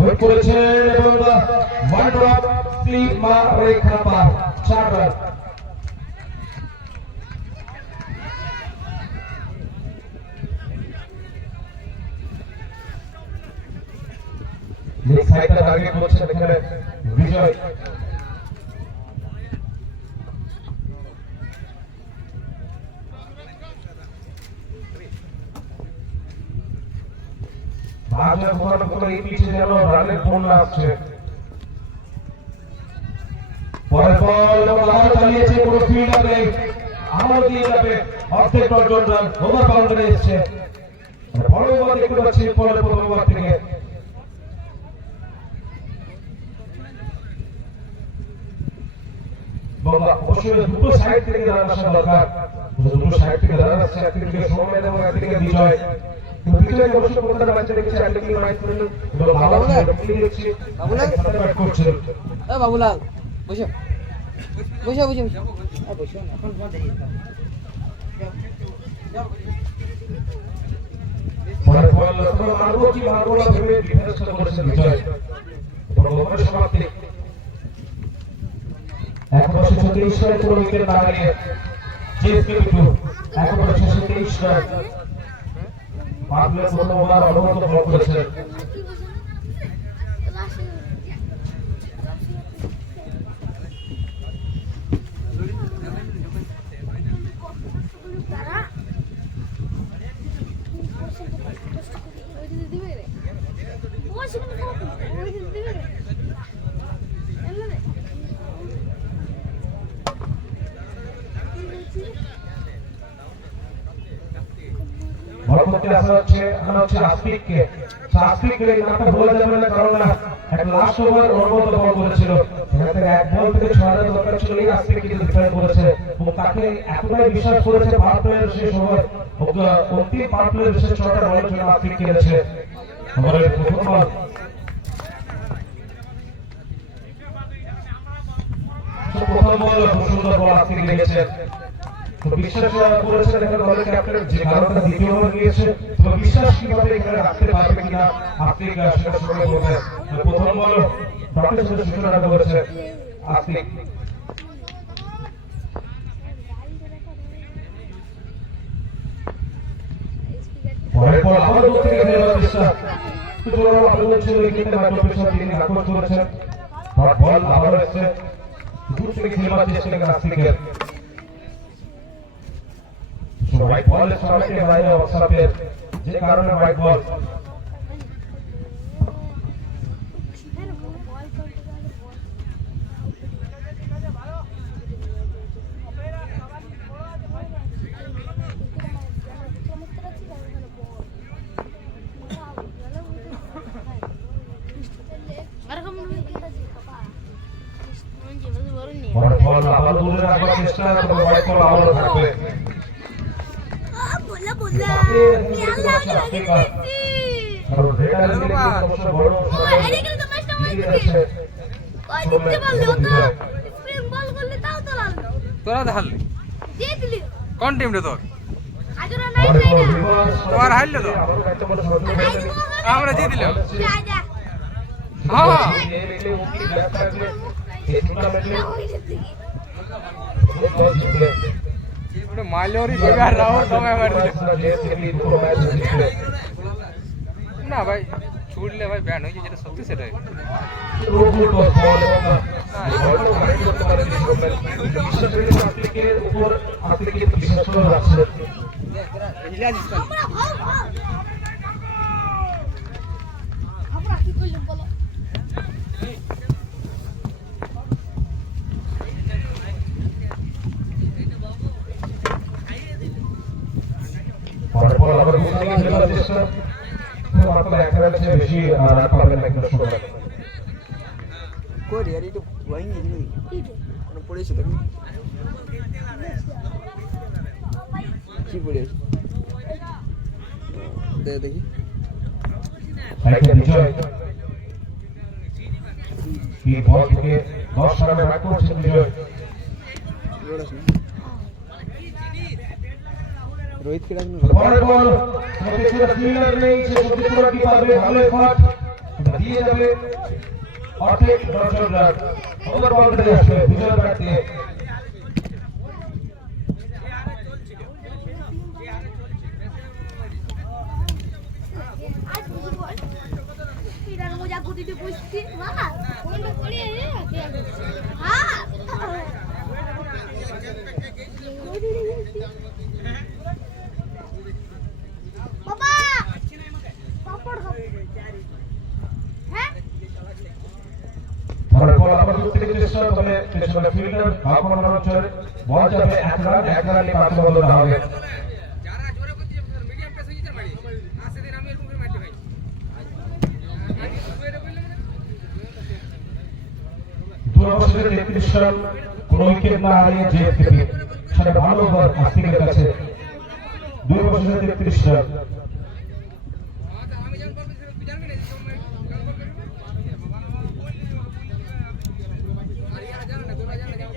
গোল করেছেন এবং one drop slip মা রেখা পার 4 রান। নেক্সট সাইডটা টার্গেট করছেন এখানে বিজয়। ভাজা কোন কোন এই পিছে যেন রানের বন্যা আসছে। পরের বল আবার চালিয়েছে পুরো ফিল্ডারে আবার দিয়ে যাবে অর্ধেক ডজন রান ওভার বাউন্ডারি এসেছে। বড় ওভার দেখতে পাচ্ছি পরের প্রথম ওভার থেকে বাবা অবশ্যই দুটো সাইড থেকে রান আসা দরকার। দুটো সাইড থেকে রান আসছে, একদিকে সৌমেন এবং একদিকে বিজয়। বিজয় অবশ্য কোনটা ম্যাচে দেখেছে অ্যাটাকিং মাইন্ড করলেন ভালো প্লে দেখছি। বাবুলাল সাথে ব্যাট করছে। এ বাবুলাল বসো বসো বসো বসো এখন ফোন দেই। পরের বল মারবো কি মারবো না ভেবে ডিফেন্সটা করেছে বিজয়। বড় ওভারের সমাপ্তি। এখন 36 রানে পুরো উইকেট না হারিয়ে জিএসকে বিটু এখন 23 রান। পাবলের প্রথম ওভার অনবরত বল করেছেন। লাস্ট ওভার অনবরত বল করেছিল। এক বল থেকে 6 রান দরকার ছিল, এই আস্পিক কিন্তু ডিফেন্ড করেছে এবং তাকে এতটাই বিশ্বাস করেছে পাওয়ার প্লেয়ার শেষ ওভার অন্তিম পাওয়ার প্লেয়ার শেষ 6টা বলের জন্য আস্পিক খেলেছে। ওভারের প্রথম বল সুন্দর বল আস্পিক লেগেছে। তো বিশ্বাস করেছেন এখানে দলের ক্যাপ্টেন যে কারণটা দ্বিতীয় ওভার নিয়েছে, তো বিশ্বাস কিভাবে এখানে রাখতে পারবে কিনা আস্পিক সেটা সময় বলবে। প্রথম বল ডটের সাথে সূচনা করেছে আস্পিক। পরের বল আবার দূর থেকে নেওয়ার চেষ্টা, জোরালো আক্রমণ ছিল উইকেটে মাত্র পেছন তিনি আক্রমণ করেছেন। বল আবার এসেছে দূর থেকে নেওয়ার চেষ্টা করেন আস্পিকের। হোয়াইট বলের সামনে বাইরে অবস্থাপের যে কারণে হোয়াইট বল। বল আবার দূরে রাখার চেষ্টা, হোয়াইট বল আবারও থাকবে। তোরা দেখালি কোন টিম রে তোর তোমার হারল তো আমরা জিতে দিলাম। হ্যাঁ মাইলোরি বেগার রাও সময় মার না ভাই ছুটলে ভাই ব্যান হয়ে যায়, যেটা সত্যি সেটাই। বেশি রান পাবেন না কিন্তু সময় কই রে আর এটা ওয়াইনি নি কোন পড়েছে দেখি কি পড়েছে দেখি একটা বিজয় কি বল থেকে 10 রানে ব্যাট করছে বিজয়। রোহিত কে ডাকনো পরের বল প্রতিটা ফিল্ডার নেই, সে প্রতিটা কি পারবে, ভালো এফর্ট দিয়ে যাবে অর্ধেক 10 রান ওভার বাউন্ডারি আসবে বিজয় ব্যাট দিয়ে পরের বল আবার দূর থেকে চেষ্টা তবে পেছনে ফিল্ডার ভাগমান হচ্ছে বল যাবে 1 রান 1 রানে প্রাপ্ত বদল হবে যারা জোরে করতে মিডিয়াম পেসে গিয়ে মারি আসে দিন আমি এরকম করে মারতে ভাই দুই ওভারে 33 রান কোন উইকেট না হারিয়ে জেএফকে সেটা ভালো ওভার আস্তিকের কাছে দুই ওভারে 33 রান আমি যখন বলবো তুই জানবি না কাল বল করবি আর ইয়ার জানা না তোরা জানা যাও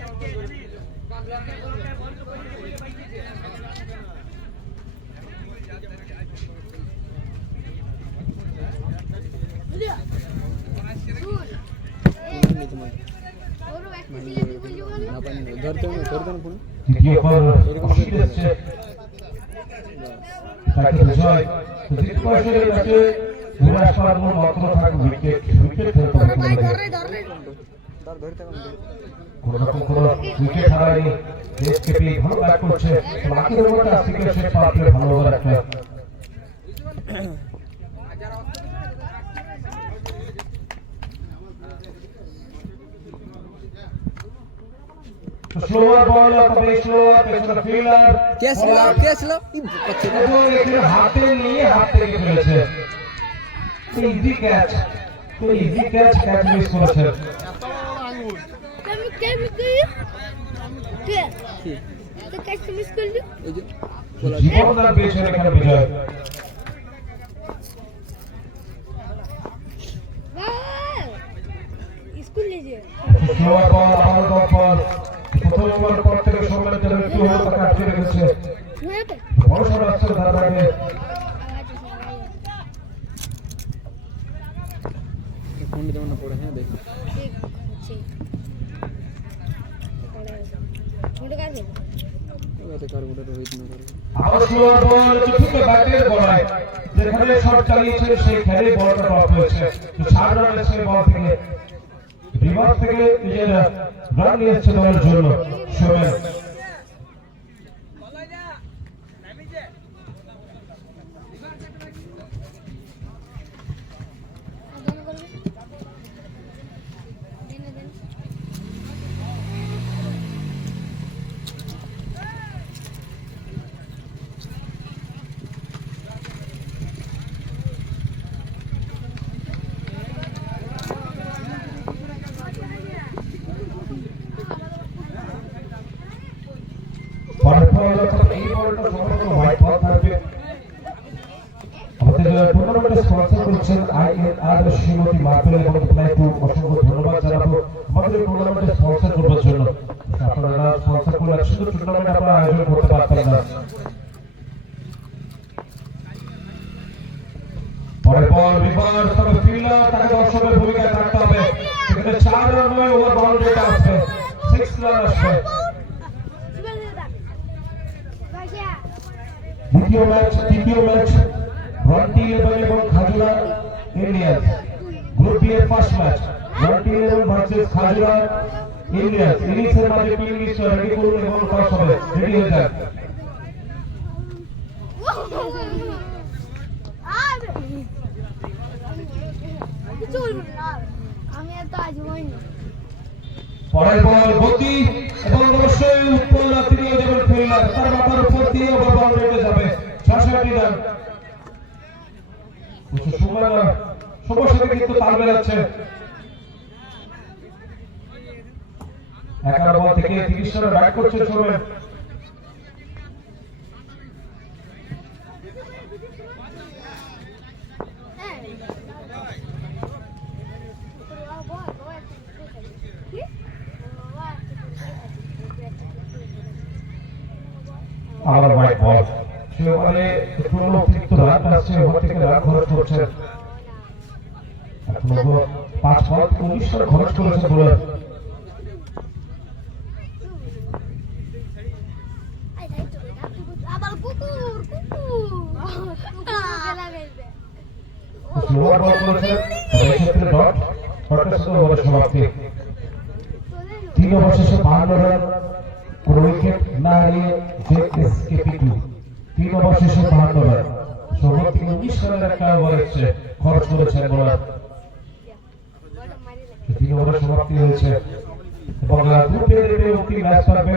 দ্বিতীয় বল অসুবিধা হচ্ছে তাকে বিজয় জিত পয়সের ম্যাচে ঘুরে আসার মতো মাত্র থাকবে উইকেট ফেলতে হবে কোন রকম কোন উইকেট হারায়নি এসকেপি ভালো ব্যাট করছে বাকি ওভারটা আস্তিকের শেষ পাওয়ার ভালো ওভার একটা স্লোয়ার বল তবে স্লোয়ার পেছনে ফিল্ডার কে ছিল এখানে হাতে নিয়ে হাত থেকে ফেলেছে ইজি ক্যাচ তো ইজি ক্যাচ মিস করেছে জীবনদান পেয়েছেন এখানে বিজয় স্লোয়ার বল আবার ডট বল প্রথম ওভার পর থেকে সম্মানিত একটু হলো তাকে আটকে রেখেছে বড় সড় আসছে তার আগে ফোন দেব না পড়ে হ্যাঁ দেখ আবার স্লোয়ার বল চুপকে ব্যাটের বলায় যেখানে শট চালিয়েছে সেই খেলে বলটা ড্রপ হয়েছে তো 4 রান এসে বল থেকে রিভার্স থেকে নিজের রান নিয়ে এসেছে দলের জন্য সোমেন টুর্নামেন্টে স্পন্সর করছেন আইএনআর শ্রীমতী মার্বেল এবং প্লেটু অসংখ্য ধন্যবাদ জানাবো আমাদের টুর্নামেন্টে স্পন্সর করবার জন্য আপনারা স্পন্সর করলে শুধু টুর্নামেন্ট আপনারা আয়োজন করতে পারতেন না পরের বল রিভার্স তবে ফিল্ডার তাকে দর্শকের ভূমিকায় থাকতে হবে এখানে 4 রান হয়ে ওভার বাউন্ডারিটা আসবে 6 রান আসবে তৃতীয় ম্যাচ রন্টি 11 এবং খাজুরা ইন্ডিয়ান্স গ্রুপ বি এর first match Ronti 11 versus Khajura Indians ইনিংসের মাঝে টিম লিস্ট রেডি করুন এবং টস হবে রেডি হয়ে যান পরের বল গতি এবং অবশ্যই উৎপল তৃতীয় যাবেন ফিল্ডার তার মাথার উপর দিয়ে ওভার বাউন্ডারিতে যাবে 66 রান সমস্যা কিন্তু তাল বেড়াচ্ছে 11 বল থেকে 30 রান ব্যাট করছে সোমেন আবার হোয়াইট বল সে ওভারে একটু অতিরিক্ত রান আসছে ওভার থেকে রান খরচ করছে 5 বল 19 রান খরচ করেছে বোলার। আবার কুকুর লাগাইবে স্লোয়ার বল করেছে, এই ক্ষেত্রে ডট, ডটের সাথে ওভারের সমাপ্তি। 3 ওভার শেষে 52 রান, কোনো উইকেট না হারিয়ে জেএসকেপি 3 ওভার শেষে 52 রান, সর্বোচ্চ 19 রানের একটা ওভার এসেছে খরচ করেছে বোলার। 3 ওভারের সমাপ্তি হয়েছে এবং গ্রুপে অন্তিম ম্যাচ থাকবে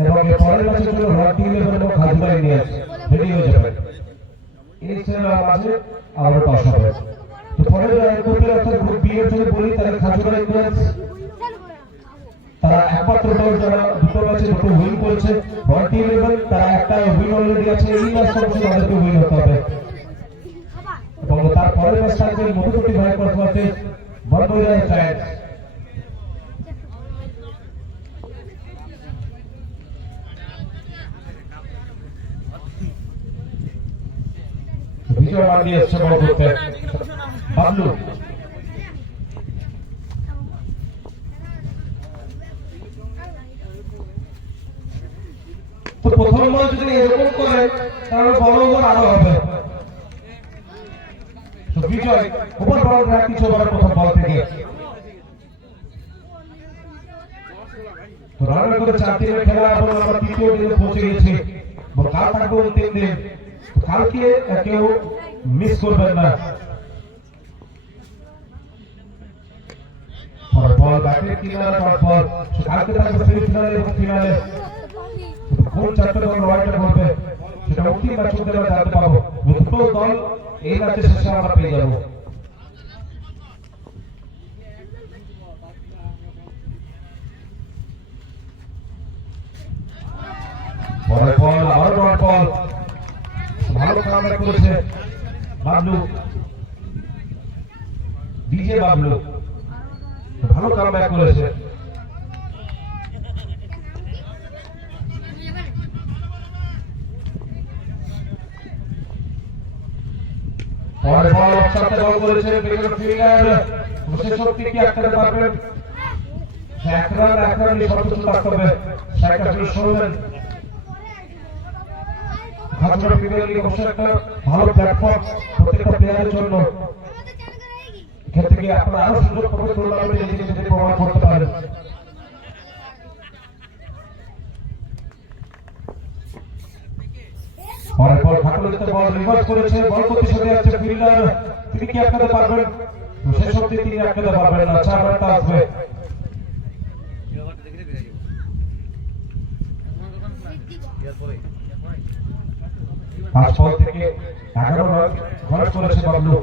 এবং এর পরের ম্যাচের জন্য রড ইলেভেন এবং খাজুরাই নিয়ে রেডি হয়ে যাবে। এই ছেলে মাঝে আরো টস হবে। তো পরের গ্রুপের অর্থাৎ গ্রুপ বি এর যদি বলি তাহলে খাজুরাই ইন্ডিয়ান্স তারা একমাত্র দল যারা দুটো ম্যাচে দুটো উইন করেছে। রড ইলেভেন তারা একটা উইন অলরেডি আছে, এই ম্যাচটা অবশ্যই তাদেরকে উইন হতে হবে এবং তার পরের ম্যাচ থাকবে মধুকটি ভাইপার ভার্সেস বনবইরা জায়ান্টস। বিজয় মান দিয়ে এসছে বল করতে বাবলু। তো প্রথম বল যদি এরকম করে তাহলে বড় ওভার আরো হবে। তো বিজয় ওভার বল প্র্যাকটিস ওভারের প্রথম বল থেকে রান করে 4 দিনের খেলা এবং আমরা তৃতীয় দিনে পৌঁছে গেছি এবং কাল থাকবে 3 দিন। কালকে কেউ মিস করবেন না। বল ব্যাটের কিনারে বল কালকে থাকবে সেমিফাইনালে এবং ফিনালে। কোন 4টা দল লড়াইটা করবে সেটা অন্তিম ম্যাচ হতে আমরা জানতে পারবো। দুটো দল এই ম্যাচের শেষে আমরা পেয়ে যাবো। পরের বল আরো ডট বল, ভালো কামব্যাক করেছে বাবলু, ডিজে বাবলু ভালো কামব্যাক করেছে। পরের বল অফসাইডে বল করেছে ক্রিকেট ফিল্ডার, শেষোক্তি কি আটকাতে পারবেন? এক রান সর্বোচ্চ থাকতে হবে। সাইডটা ফিনিশ করবেন। খাজুরা প্রিমিয়ার লিগ অবশ্যই একটা ভালো প্ল্যাটফর্ম প্রত্যেকটা প্লেয়ারের জন্য। এখান থেকে আপনারা আরো সুযোগ পাবেন টুর্নামেন্টে নিজেকে প্রমাণ করতে পারেন। পরের বল খাটুলিতে বল রিভার্স করেছে, বল করতে সরে যাচ্ছে ফিল্ডার, তিনি কি আটকাতে পারবেন? শেষ অবধি তিনি আটকাতে পারবেন না। 4 রানটা আসবে। পাঁচ বল থেকে 11 রান খরচ করেছে বাবলু।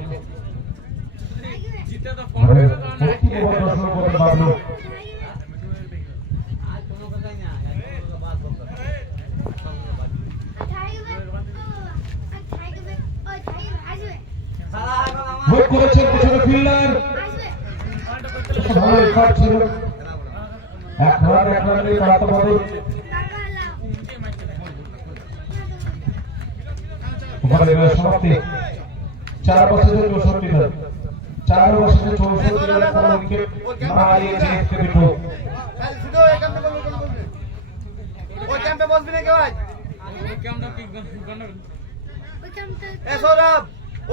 বাবলু ভোট করেছেন পেছনে ফিল্ডার, ভালো রেকর্ড ছিল। 1 রানে প্রাপ্ত বদল। সমাপ্তি 4 বছরে 64 রান, 4 বছরে 64 রানে কোনো উইকেট না হারিয়েছে এসকেপি। ওই ক্যাম্পে বসবি না কেউ আজ? এ সৌরভ,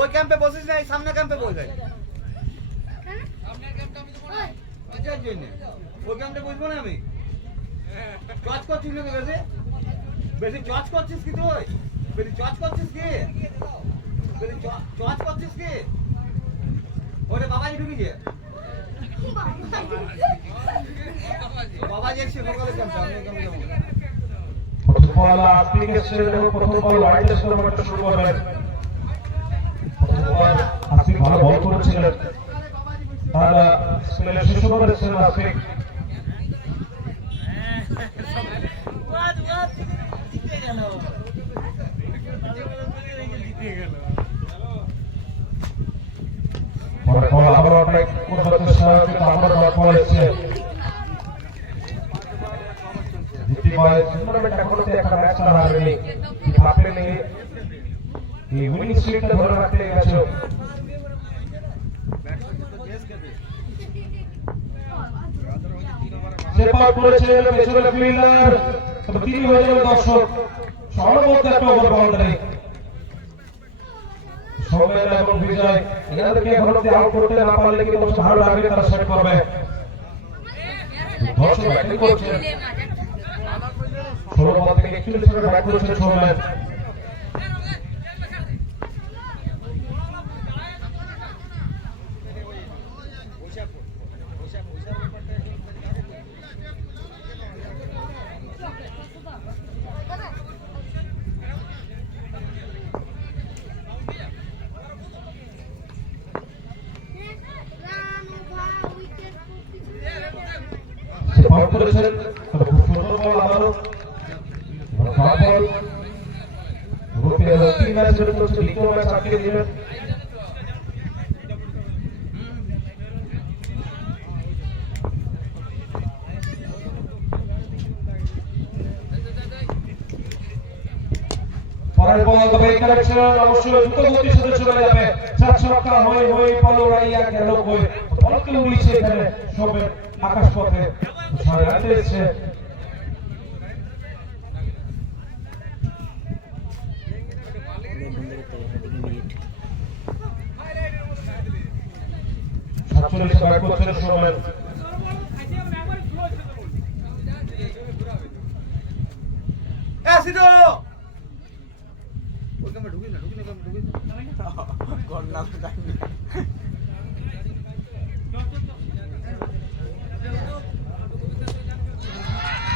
ওই ক্যাম্পে বসিস না, এই সামনে ক্যাম্পে বসে। ওই ক্যাম্পে বসবো না আমি। চচ করছিস না বেশি? বেশি চচ করছিস কি তুই? বেশি চচ করছিস কি? বেশি চচ করছিস কি? ওরে বাবাজি ঢুকিছে। বাবাজি এসে সকালে ক্যাম্পে, আমি ক্যাম্পে যাবো। প্রথম বল আফ্রিকের প্রথম বল ওয়াইড স্কোর শুরু করবেন। প্রথম বল আফ্রিক ভালো বল করেছিলেন, তার স্পেলে শেষ ওভারে ছিলেন আফ্রিক। পরের বল আবার অনেক করতে সহায়তা আবার ডট বল এসেছে। টুর্নামেন্ট এখনো একটা ম্যাচ হারেনি, ভাবতে নেই এই উইনিং স্ট্রিকটা ধরে রাখতে গেছে। সে পার করেছে পেছনের ফিল্ডার, তবে তিনি হয়ে যাবেন দর্শক। সর্বমোট একটা ওভার বাউন্ডারি। সৌমেন এবং বিজয় এনাদেরকে ঘরতে আউট করতে না পারলে কিন্তু অবশ্য ভালো লাগবে, তারা সেট করবে। দর্শক ব্যাটিং করছে, 16 বল থেকে 41 রানে ব্যাট করেছেন সৌমেন। পার করেছেন, তবে খুব সুন্দর বল আবারও ডট বল। গ্রুপে 3 ম্যাচ রেড করেছে, দ্বিতীয় ম্যাচ আটকে দিলেন। পরের বল তবে কারেকশন অবশ্যই দ্রুত গতির সাথে চলে যাবে। 4 ছক্কা হয়ে পল উড়াইয়া গেল কই, বলকে উড়িয়েছে এখানে সবে আকাশ পথে 6 রান পেয়েছে। সাতচল্লিশ ব্যাট করছেন সৌমেন। সিধু ওই কামে ঢুকি না গড় না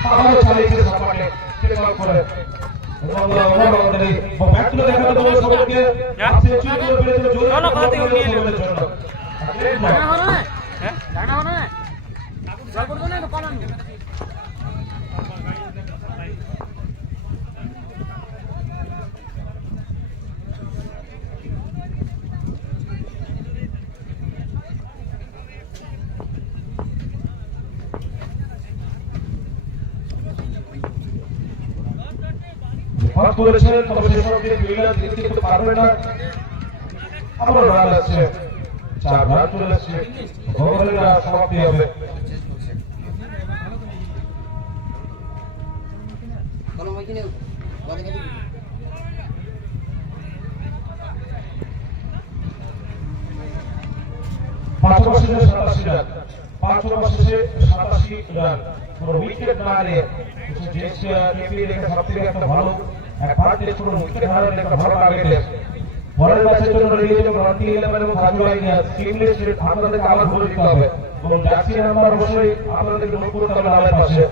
আবারও চালিয়েছে সাপাটে, টেক আউট করে এবং ওভার বাউন্ডারি। ব্যাটগুলো দেখাতে হবে সবাইকে। সেঞ্চুরি করে ফেলেছে জোরে চলো খাতে নিয়ে নেবে জন্য। জানা হলো না হ্যাঁ জানা হলো না জল করব না তো পালান। পাস করেছেন, তবে শেষ অবধি ফিল্ডার জিততে কিন্তু পারবে না। আবার রান আসছে, 4 রান চলে আসছে। ওভারের সমাপ্তি হবে। কলম কিনে বলে গেল 5 ওভার শেষে 87 রান, 5 ওভার শেষে 87 রান, পুরো উইকেট না হারিয়ে কেপিএল এর সবথেকে একটা ভালো পার্ট টেস্ট, পুরো উইকেট হারানোর একটা ভালো টার্গেট। পরের ম্যাচের জন্য রেডি হয়ে গ্রান্টি 11 এবং রাজু আইডিয়াস টিম লিস্ট আপনাদেরকে আবার বলে দিতে হবে এবং জার্সি নাম্বার অবশ্যই আপনাদেরকে নোট করতে হবে নামের পাশে।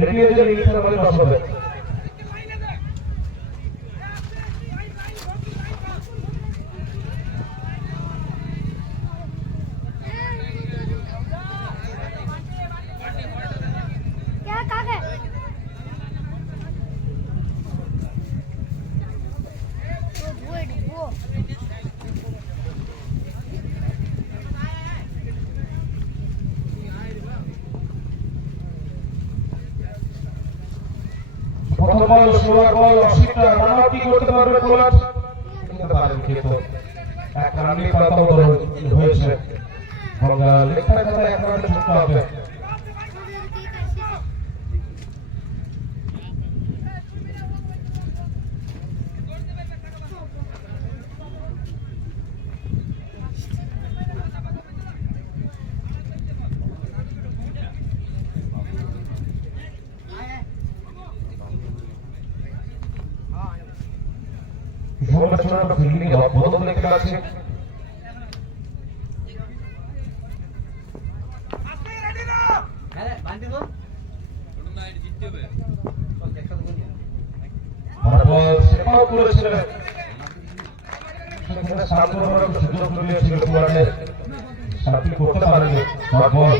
রেডি হয়ে গেলে লিখতে হবে বসবে। क्या काग है वो প্রথম বল সোলার বল অসিতা রানা কি করতে পারবে পোলাট কিন্তু পারেন কিন্তু এক রানে পাতা উদ্বোধন হয়েছে এবং লেখার খাতায় এক রানে যুক্ত হবে। ছোট ফিল্ডিং বদল লেখা আছে। সেটাও করেছিলেন সেখানে 7 ওভারের সুযোগ মিলেছিল পুরানের, সাথী করতে পারেনি। বল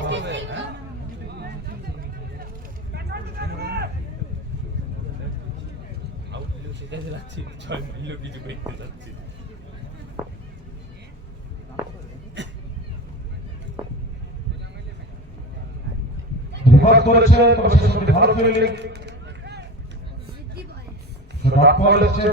রিভার্স করেছে, তবে শেষ পর্যন্ত ভালো ফিল্ডিং। ডট বল এসেছে,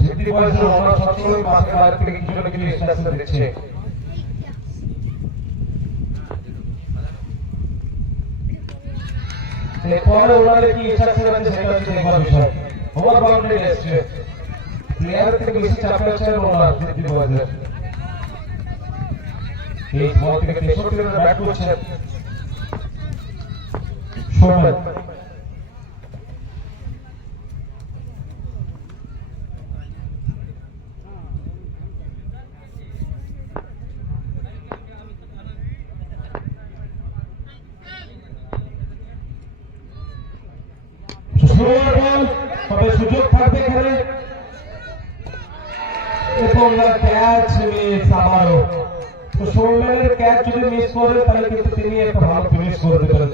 জিদ্দি বয়সের ওরা সবসময় পাশে বাইরে থেকে কিছু না কিছু ইনস্ট্রাকশন দিচ্ছে। এরপরে ওনাদের কি ইনস্ট্রাকশন আছে সেটা হচ্ছে দেখবার বিষয়। ওভার বাউন্ডারি এসছে, প্লেয়ার থেকে বেশি চাপে আছে ওনার জিদ্দি বয়সের। এই বল থেকে 63 রান ব্যাট করছেন সৌমেন। তবে সুযোগ থাকবে এখানে এবং ক্যাচ মিস আবারও। তো সৌমেনের ক্যাচ যদি মিস করে তাহলে কিন্তু তিনি একটা ভালো ফিনিশ করে দিতেন।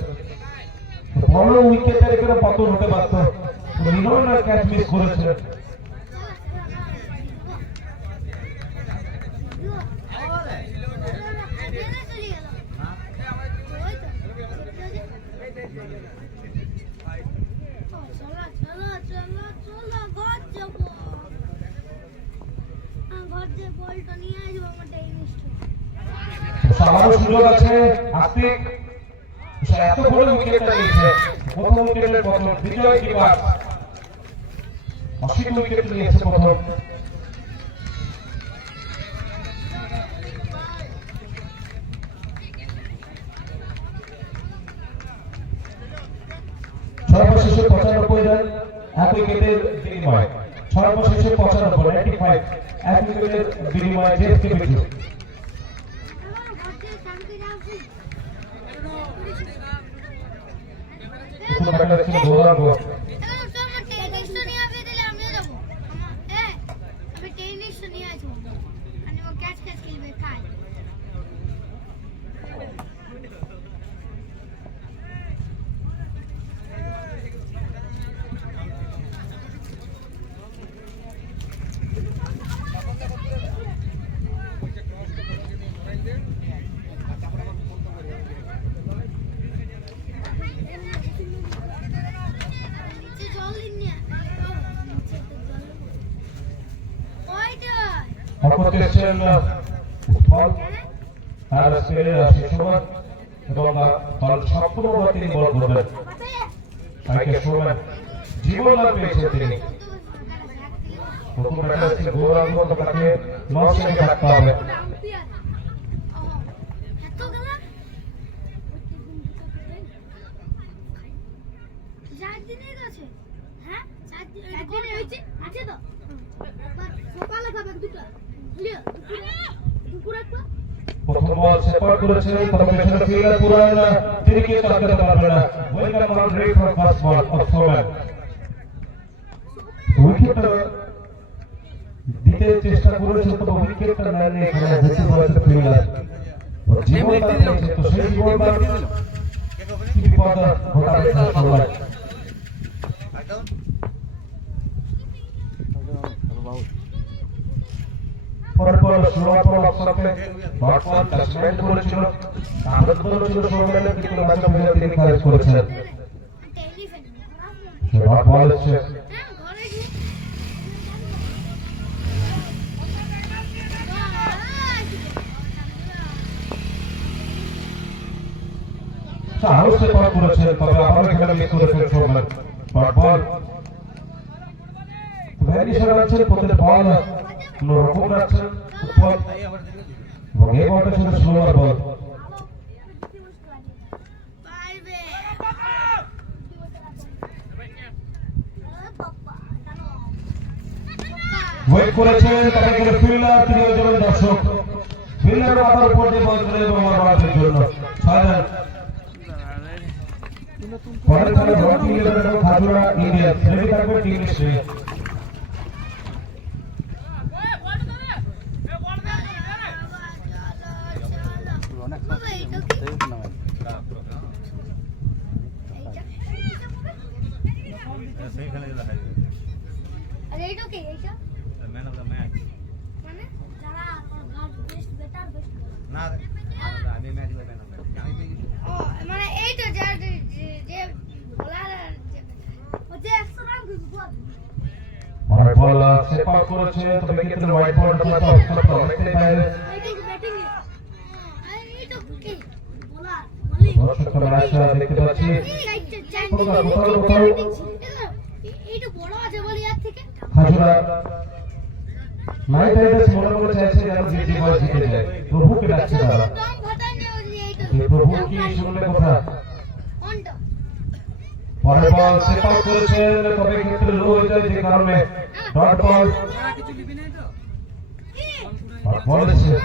বড় উইকেটের এখানে পতন হতে পারত, লিওনার ক্যাচ মিস করেছিলেন। আবারও সুযোগ আছে আস্তিক, এত বড় উইকেটটা নিয়েছে। প্রথম উইকেটের পতন, বিজয় কিপার 80 উইকেট নিয়েছে প্রথম। সর্বশেষে 95 রান এক উইকেটের বিনিময়ে, সর্বশেষে 95 এক উইকেটের বিনিময়ে জেসকে বিজু। গৌরাঙ্গ করতেছেন উৎপল আর শিশুমান এবং সপ্তম ওভার তিনি বল করবেন। সৌমেন জীবন লাভ পেয়েছেন তিনি। প্রথম ব্যাটার ছিল গৌরাঙ্গ, তাকে লস থেকে রাখতে হবে। প্রথম বল সেপার করেছেন, তবে পেছনে ফিল্ডার পুরান তিনি কি কাটতে পারবেন না। Welcome on red for first ball of Soumen. উইকেটটা দিতে চেষ্টা করেছে, তবে উইকেটটা নেয়নি এখানে বেশি বয়সের ফিল্ডার। জীবন বাঁচিয়েছে, তো সেই জীবন কি বিপদ ঘটাবে সৌমেন। পরপর সুরপর অবস্থাতে বর্তমান টাচম্যান করেছিল, আঘাত করেছিল সৌমেনের, কিন্তু ম্যাচে ফিরে তিনি খারিজ করেছেন। শর্ট বল এসছে, সাহস সেপার করেছেন, তবে আবার এখানে মিস করেছেন সৌমেন। শর্ট বল ভ্যানিশন আছেন, প্রতিটা বল রকম রাখছেন উৎপল এবং এই বলটা ছিল স্লোয়ার বল। ওয়েট করেছেন, তাকে করে ফিল্ডার তিনি হয়ে যাবেন দর্শক। ফিল্ডার মাথার উপর দিয়ে বল করে এবং মারার জন্য 6 রান। পরের বলে রকি 11 এবং খাজুরা ইন্ডিয়ান রেডি থাকবে টিম হিসেবে। বল সেট আউট করেছে, তবে ক্ষেত্রে হোয়াইট বল তো অনেকটাই বাইরে। দর্শক ম্যাচ দেখতে পাচ্ছি হাজরা নাইট রাইডার্স মনে মনে চাইছে যেন জিটি বল জিতে যায়, প্রভুকে ডাকছে তারা। এই প্রভু কি শুনলে কথা? পরের বল সেট আউট করেছেন, তবে ক্ষেত্রে লো হয়ে যায়, যে কারণে ডট বল। বল এসেছে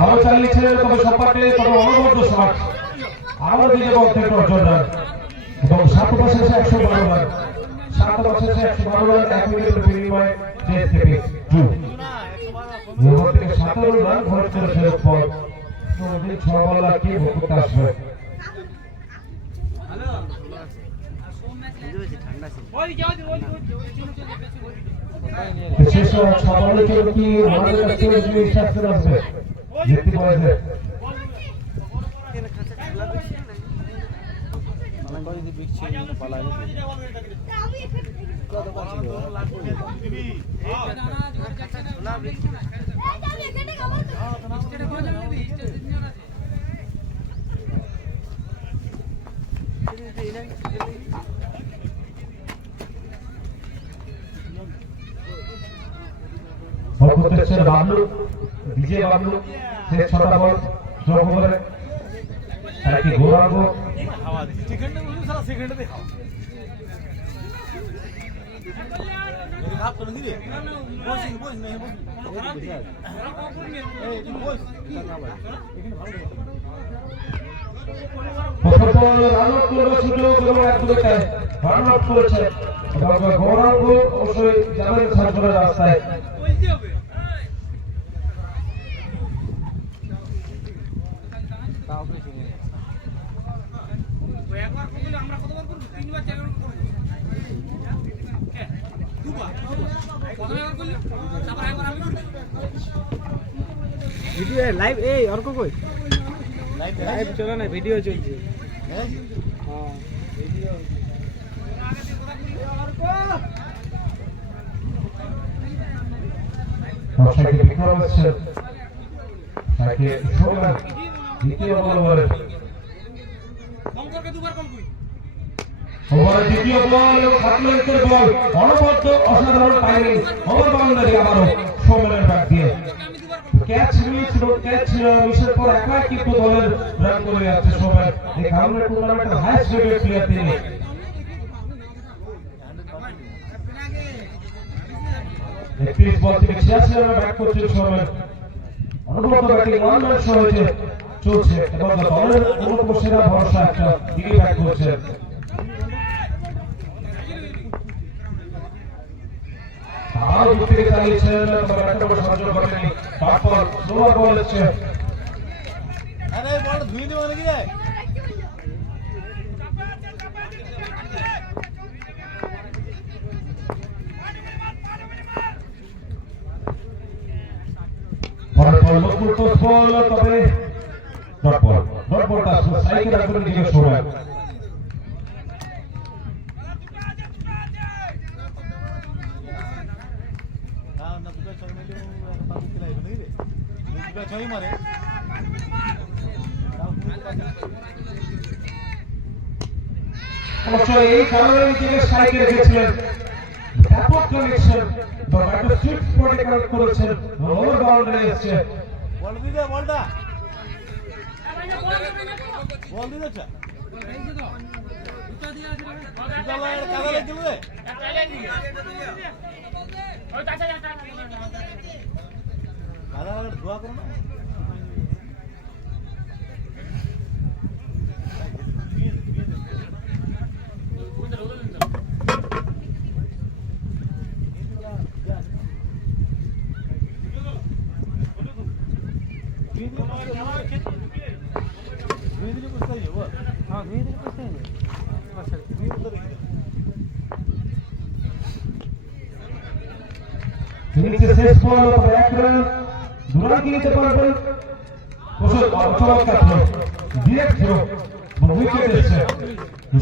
আরো চালিয়েছে, তবে সপাটে তবে অনবদ্য শট আরো দিকে বল থেকে অর্জন রান এবং 7 ওভার শেষে 112 রান, 7 ওভার শেষে 112 রান, 1 উইকেটের বিনিময়ে টেস্ট থেকে 2 ওভার থেকে 17 রান খরচ করেছে পর। যদি 6 বল কি করতে আসবে শেষ 6 বলের জন্য কি আমাদের কাছে ইনস্ট্রাকশন আসবে জিততে পারবে? বল করতেছে বাবলু, বিজয় বাবলু, শেষ 6টা বল ড্রপ করে একটি গৌরাঙ্গ। প্রথম বল রান আউট করার সুযোগ এবং 1-2 রান আউট করেছে গৌরাঙ্গ, অবশ্যই যাবেন সার্জনের রাস্তায়। ভিডিও লাইভ এই অর্ক কই লাইভ চলে না, ভিডিও চলছে। হ্যাঁ ভিডিও দর্শক বিক্রম এসছে তাকে শোভা দ্বিতীয় বল ওভারে ওভারে দ্বিতীয় বল এবং 7 মিনিটের বল, অনবদ্য অসাধারণ টাইমিং, ওভার বাউন্ডারি আবারও সৌমেনের ব্যাট দিয়ে ক্যাচ মিস এবং ক্যাচ মিসের পর একা কিন্তু দলের রান করে যাচ্ছে সৌমেন। এই কারণে টুর্নামেন্টের হাইয়েস্ট রেটেড প্লেয়ার তিনি। 31 বল থেকে 86 রানে ব্যাট করছেন সৌমেন। অনবদ্য ব্যাটিং, ওয়ান ম্যান শো হয়েছে চলছে এবং দলের অন্যতম সেরা ভরসা একটা তিনি ব্যাট করছেন। আরো দূর থেকে চালিয়েছেন, তবে ব্যাটটা করে সাহায্য করেনি। তারপর স্লোয়ার বল এসছে, আরে বল ধুই দেব নাকি রে? পরের বল নকুল টোস বল, তবে ডট বলটা সাইকেল রাখবেন দিকে সময়। অবশ্যই এই কারণে তিনি স্ট্রাইকে রেখেছিলেন, ব্যাপক কানেকশন বা একটা সুইট স্পটে কানেক্ট করেছেন, ওভার বাউন্ডারি এসেছে। বল দিদে বলটা বল দিদে চা বিদ্যালয়ের কাগজে দিল রে দাদা ধোয়া করো না। নিচে শেষ বল তবে এক রান দুরান কি নিতে পারবেন ওষুধ চমৎকার থ্রো ডিরেক্ট থ্রো উইকেট এসছে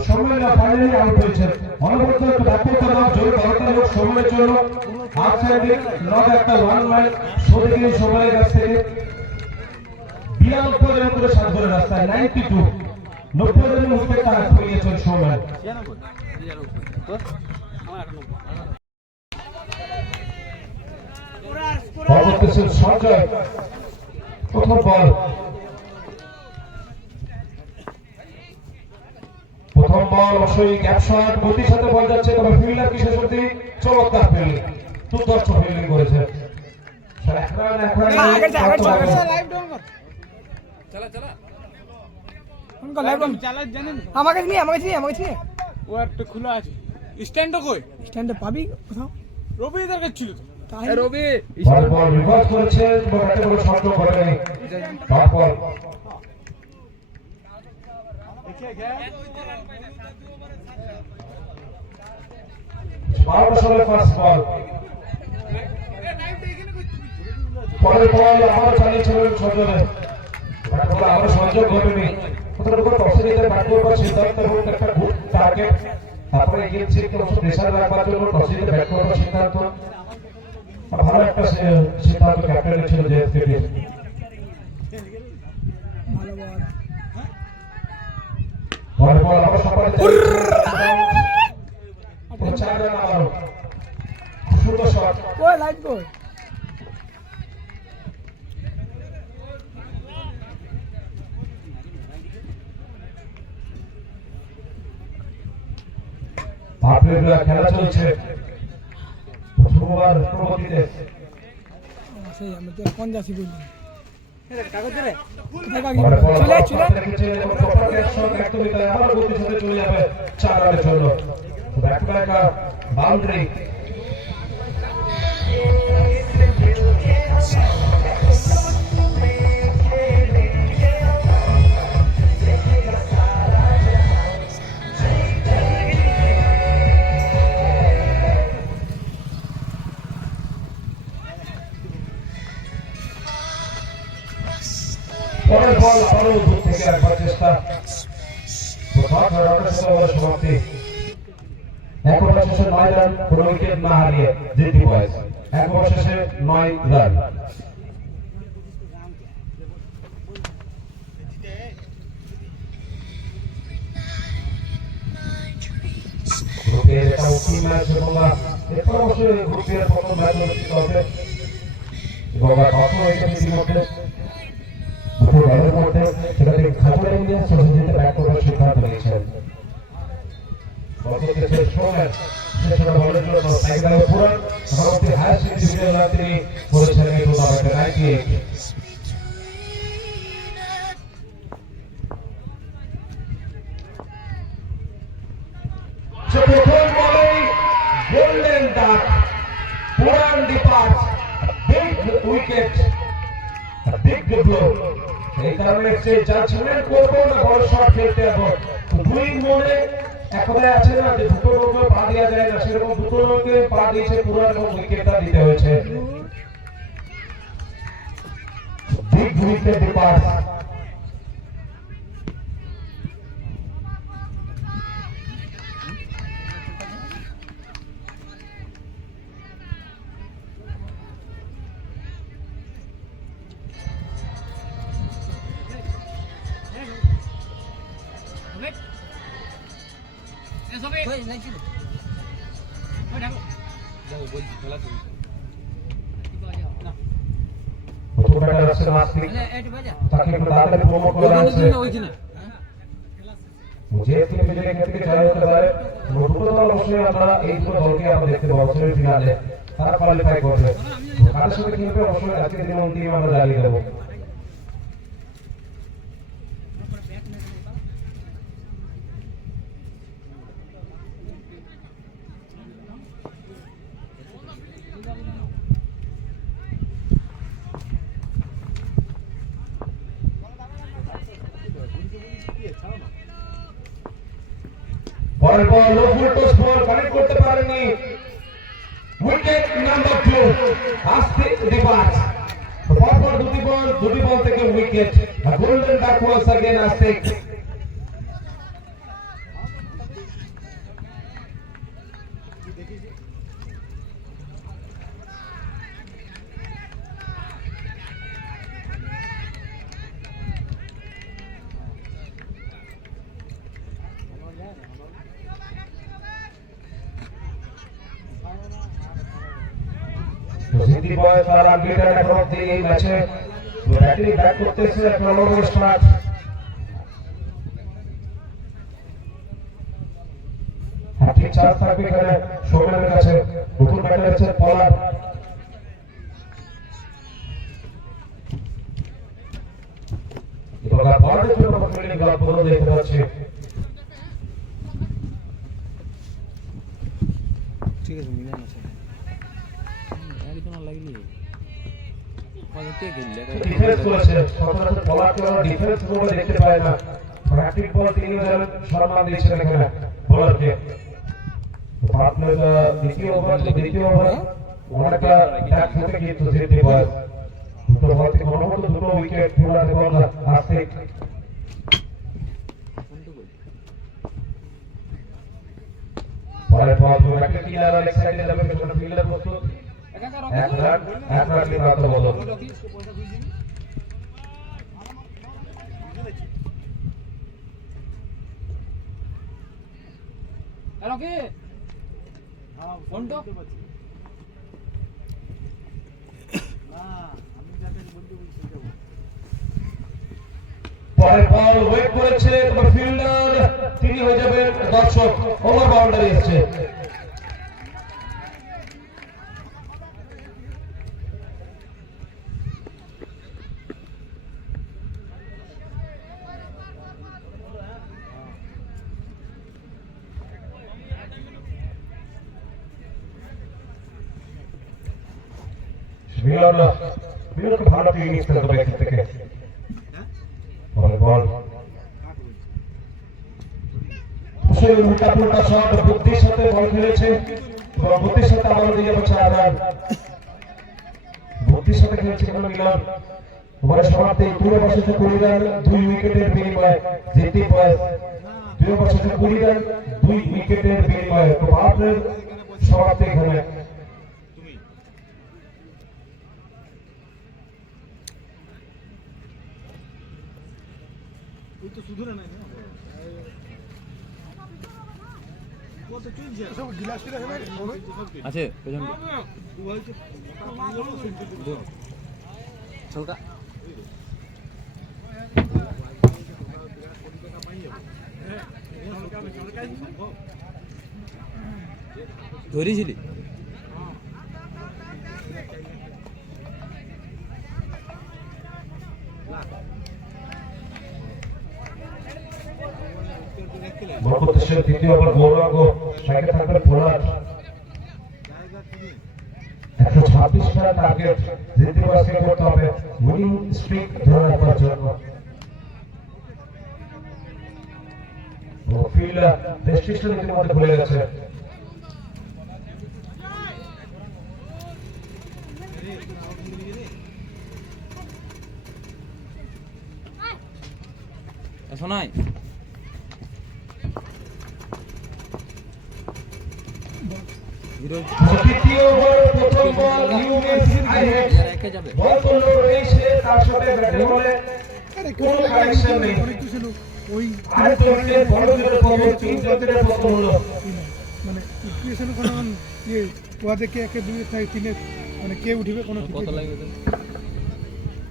সময় না ফাইনালি আউট হয়েছে অনবরত একটু ব্যাপক নাম জোর দরকার হোক সময়ের জন্য আউটসাইডে নট একটা ওয়ান লাইন সরে গিয়ে সময়ের কাছ থেকে 92 রান করে 7 গোলের রাস্তায় 92 90 রানের উইকেট তারা খুলিয়েছেন সময় পরবর্তী সঞ্জয় প্রথম বল অবশ্যই গ্যাপ শট গতির সাথে বল যাচ্ছে তবে ফিল্ডার কি শেষ অবধি চমৎকার ফিল্ডিং দুর্ধর্ষ ফিল্ডিং করেছে আমাকে নিয়ে ও একটা খোলা আছে স্ট্যান্ডও কই স্ট্যান্ডে পাবি কোথাও রবি এদের কাছে ছিল তো রবি বল রিভার্স করেছে এবং ব্যাটে করে শট করেনি ডট বল ফার্স্ট বল পরের বল আবার চালিয়েছিলেন সঞ্জয় ব্যাট বলে আবার সংযোগ ঘটেনি কোথাও কোনো টসে জিতে ব্যাট করবার সিদ্ধান্ত এবং একটা গুড টার্গেট তারপরে এগিয়েছে কিছু প্রেসার রাখবার জন্য টসে জিতে ব্যাট করবার সিদ্ধান্ত ভালো একটা সিদ্ধান্ত ক্যাপ্টেনের ছিল যে পরের বল আবার সকালে চার রান আবারও সুন্দর শট ওই লাইট বল খেলা চলছে প্রথমবার প্রগতিতে সেই আমি তো কোন যাচ্ছি বলছি চলে যাবে 4 রানের জন্য বাউন্ডারি পরের বল আবারও দূর থেকে একবার চেষ্টা সমাপ্তি এক ওভার শেষে 9 রান কোন উইকেট না হারিয়ে জিটি বয়েজ এক ওভার শেষে 9 রান গ্রুপের এটা উঠি ম্যাচ এবং এরপর অবশ্যই গ্রুপের প্রথম ম্যাচ অনুষ্ঠিত হবে এবং কথা হয়েছে ইতিমধ্যে দুটো দলের মধ্যে সেখানে খাবার ইন্ডিয়া সহযোগিতা ব্যাট করার সিদ্ধান্ত নিয়েছেন হায়ার সেকেন্ডারি তিনি করেছেন এই টুর্নামেন্টে 98 প্রথম বলেই golden duck Pooran depart big wicket big blow এই কারণে সে জাজমেন্ট করবো না বড় শট খেলতে হবে দুই মনে একেবারে আছে না যে দুটো রঙে পা দেওয়া যায় না সেরকম দুটো রঙে পা দিয়েছে পুরান এবং উইকেটটা দিতে হয়েছে বিগ উইকেট ডিপার্ট প্রথম ব্যাটার আছে নাস্তিক তাকে একটু তাড়াতাড়ি প্রমোট করা হচ্ছে জেএসকে বিজয় থেকে জয় হতে পারে দুটো দল অবশ্যই আমরা এই দুটো দলকে আমরা দেখতে পাবো সেমিফাইনালে তারা কোয়ালিফাই করবে কাদের সাথে খেলবে অবশ্যই আজকের দিনে অন্তিম আমরা জানিয়ে দেবো পরের বল লো ফুল টস বল কানেক্ট করতে পারেনি। উইকেট নাম্বার 2 আস্তে ডিবাস। পরপর দুটি বল থেকে wicket. Golden duck once again আস্তে। জিতি বয় তার আনবিটেন এখন অব্দি এই ম্যাচে ব্যাটিং ব্যাক করতেছে। 1 নম্বর স্টার্ট। হ্যাট্রিক চান্স থাকবে এখানে সৌমেনের কাছে। নতুন ব্যাটার হচ্ছে পলার। এবার বলের জন্য ফিল্ডিং গ্লাভ বন্ধ দেখতে পাচ্ছি। ঠিক আছে মিলান আছে একদম লাগলি কততে গেলে ডিফেন্স করেছে সচরাচর বলারকে আমরা ডিফেন্স মোডে দেখতে পাই না। হ্যাট্রিক বল তিনি যেন সম্মান দিয়েছেন এখানে বোলারকে। পার্টনার দ্বিতীয় ওভার অনেকটা ব্যাট হতে কিন্তু জিতি বয় দুটো বল থেকে মোটামুটি দুটো উইকেট পুরা এবং আস্তে। পরের বল ব্যাটে কিনার লেগ সাইডে যাবে পেছনে ফিল্ডার প্রস্তুত। এক রান প্রাপ্ত বল। ওকে ফোন তো পরের বল ওয়েট করেছে ফিল্ডার তিনি হয়ে যাবেন দর্শক। ওভার বাউন্ডারি এসেছে। মিলন ভালো ইনিংস খেলতে ব্যাক থেকে। বল সে উল্টা পুল্টা শট বুদ্ধির সাথে বল খেলেছে এবং বুদ্ধির সাথে আবারও দিয়ে যাচ্ছে আদান। বুদ্ধির সাথে খেলছে এখানে মিলন। ওভারের সমাপ্তি 2 ওভার 20 রান 2 উইকেটের বিনিময়ে জিতি বয় 2 ওভার 20 রান 2 উইকেটের বিনিময়ে। তো ভারতের সমাপ্তি এখানে। তো সুধরে নাই না কত চলছে সব গ্লাস করে হবে আছে পেছন চলকা ধরেছিলি মহাপতিশের দ্বিতীয় ওভার গৌরাঙ্গ স্ট্রাইকে থাকবে পোলার। 126 রান টার্গেট জিতি বয়সকে করতে হবে উইনিং স্ট্রিক ধরে রাখার জন্য। ফিল্ডার রেস্ট্রিকশন ইতিমধ্যে খুলে গেছে। শোনাই তৃতীয় ওভার প্রথম বল ইউএস আইহেড বল করলো রয়েছে তার সাথে ব্যাটে বলে কোনো কানেকশন নেই। আর চলছে বড় জোরে খবর 3 উইকেটের পতন হলো। মানে ইকুয়েশন কোন ইয়ে ওয়াদে কে একে দুই থাই তিনে মানে কে উঠিবে কোন কত লাগবে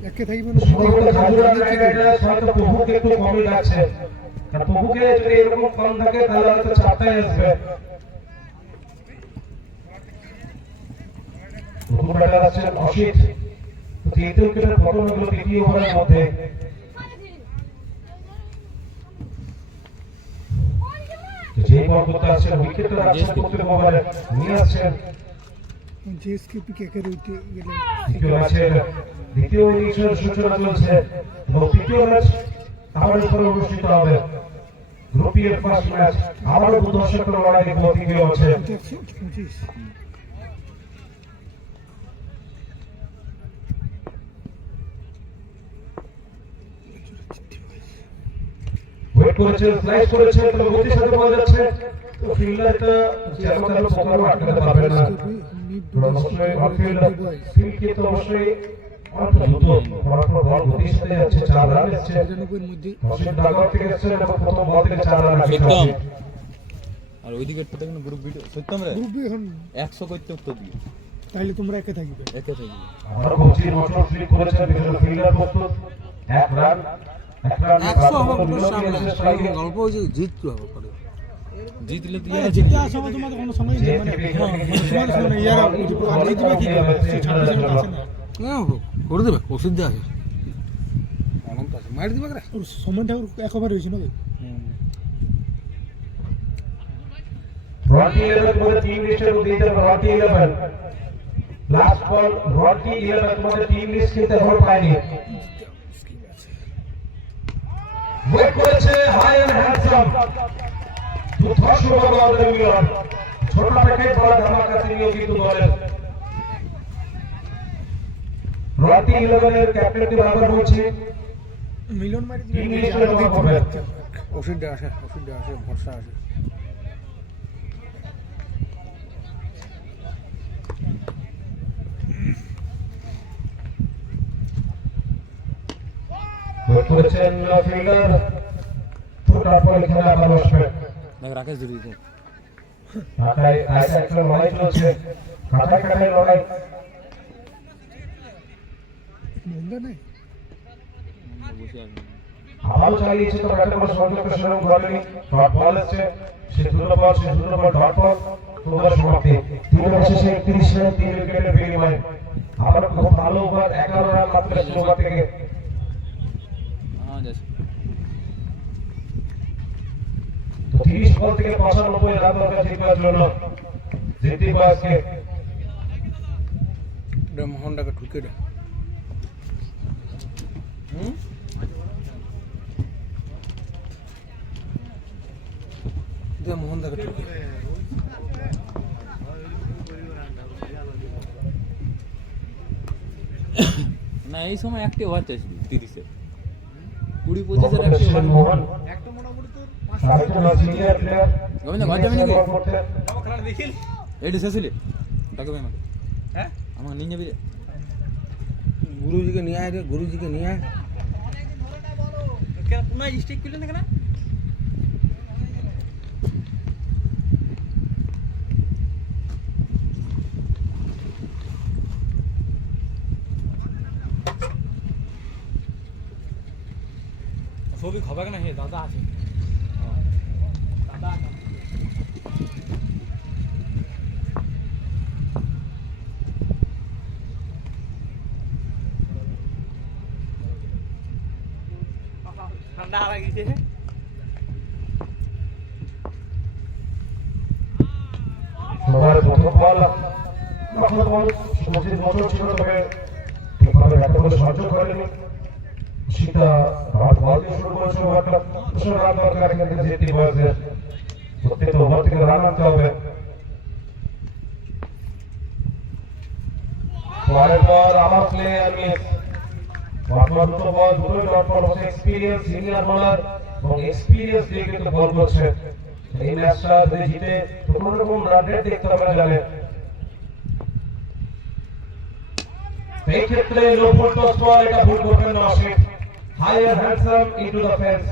একে থাকবে না সবগুলো খাজুরা রাইডার হয়তো প্রভুকে একটু কমই লাগছে। কারণ প্রভুকে যদি এরকম কম থাকে তাহলে হয়তো চাপটাই আসবে। নতুন ব্যাটার আছেন অসিত। তো 3 উইকেটের পতন হলো তৃতীয় ওভারের মধ্যে। যে বল করতে আসছেন উইকেট রাখছেন প্রত্যেক ওভারে নিয়ে আসছেন। জেএসকেপি কে কে উঠে গেল দ্বিতীয় ম্যাচের দ্বিতীয় ইনিংসের সূচনা চলছে এবং তৃতীয় ম্যাচ আমাদের উপরে অনুষ্ঠিত হবে। রুপির ফার্স্ট ম্যাচ আবারও দুর্দর্শকের লড়াই দেখবো তৃতীয় আছে। 125 ওয়েট করেছে, স্লাইস করেছে, তবে গতির সাথে বল যাচ্ছে, তো ফিল্ডারটা যেন তেন পোকারও আটকাতে পারবে না। অবশ্যই অফিল্ডার ফিল্ডকে তো অবশ্যই অনেকটা দ্রুত পরপর বল গতির সাথে যাচ্ছে, 4 রান এসছে। 95 এর মধ্যে অসীম ডাগআউট থেকে এসছে এবং প্রথম বল থেকে 4 রান আগে সত্যম। আছে। আর ওইদিকে একটা দেখুন গ্রুপ ভিডিও সত্যম রে গ্রুপে এখন 100 করতে উত্তর দিয়ে তাইলে তোমরা একে থাকবে। একে থেকে আবার কোচির মোটর ফ্লিপ করেছেন, পিছনে ফিল্ডার প্রস্তুত, 1 রান 1 রান 100 হবে পুরো বিনোদ সামনে। নিয়েছে স্ট্রাইকে। গল্প হয়েছে জিততে হবে পরে। জিতলে দিয়ে হ্যাঁ, জিতে আসার সময় তোমাদের কোনো সময় নেই, মানে সমান সমান ইয়ারা আর জিতবে কি করে? 26 এর কাছে না। হ্যাঁ করে দেবে, ওষুধ দেওয়া আছে অনন্ত আছে, মার দিবে রে। ওর সময়টা ওর একবার হয়েছে না ভাই? রকি 11 তোমাদের টিম লিস্টের মধ্যে দিয়ে যাবে রকি 11। লাস্ট বল রকি 11 তোমাদের টিম লিস্ট কিন্তু এখনো পায়নি। ওয়েট করেছে হাই এন্ড হ্যান্ডসাম, দুর্ধর্ষ বল আমাদের মিলন, ছোট প্যাকেট বড় ধামাকা তিনিও কিন্তু দলের। রকি 11 এর ক্যাপ্টেনকে বারবার বলছি মিলন মারি টিম লিস্টে ব্যবহার করবেন। ওষুধ দেওয়া আছে, ভরসা আছে। ওয়েট করেছেন ফিল্ডার, ছোটার পর এখানে আবার বসবে। দেখ রাকেশ ধরে দিতে ঢাকায় আইসা একটা লড়াই চলছে, কাটায় কাটায় লড়াই। মন্দা নাই। বসে আসবে আবারও চালিয়েছে, তো ব্যাটে কোনো সংযোগটা সেরকম ঘটেনি। ডট বল এসছে, সে দ্রুত বল ডট বল, ওভার সমাপ্তি। 3 ওভার শেষে 31 রান 3 উইকেটের বিনিময়ে। আবারও খুব ভালো ওভার, 11 রান মাত্র ওভার থেকে। হ্যাঁ যাচ্ছে তো 30 বল থেকে 95 রান দরকার জিতবার জন্য জিতি বয়সকে। মোহনটাকে ঠুকে দে। মোহনটাকে ঠুকে না এই সময় একটি ওভার চাইছিল 30-এ 20-25-এর একটি ওভার মোহন একটা মোটামুটি তোর সাহিত্য সিনিয়র প্লেয়ার গোবিন্দ মাঝে যাবে নাকি করতে খেলা দেখিল। এইটি শেষিলে ডাকে ভাই আমাকে হ্যাঁ আমার নিয়ে যাবি রে গুরুজিকে নিয়ে আয় রে, গুরুজিকে নিয়ে আয়। কেন পুনः স্টিক করলেন না কেন? ছবি খবর না হে দাদা আছে দাদা ঠান্ডা লাগিছে। সবার প্রথম বল সুমজিৎ মোটর ছিল, তবে ঠিকভাবে ব্যাটে করে সহ্য করেনি। সীতা ডট বল দিয়ে শুরু করেছে ওভারটা, 200 রান দরকার এখান থেকে জিতি বয়সের। প্রত্যেকটা ওভার থেকে রান আনতে হবে। পরের বল আবার প্লেয়ার মিস, বর্তমান দুটো বল দুটোই ডট বল হচ্ছে। এক্সপিরিয়েন্স সিনিয়র বোলার এবং এক্সপিরিয়েন্স দিয়ে কিন্তু বল করছে। এই ম্যাচটা যদি জিতে তো কোনো রকম রান রেট দেখতে হবে জানে। এই ক্ষেত্রে লো ফুল টস বল, এটা ভুল করবেন না Ashim. Higher handsome into the fence,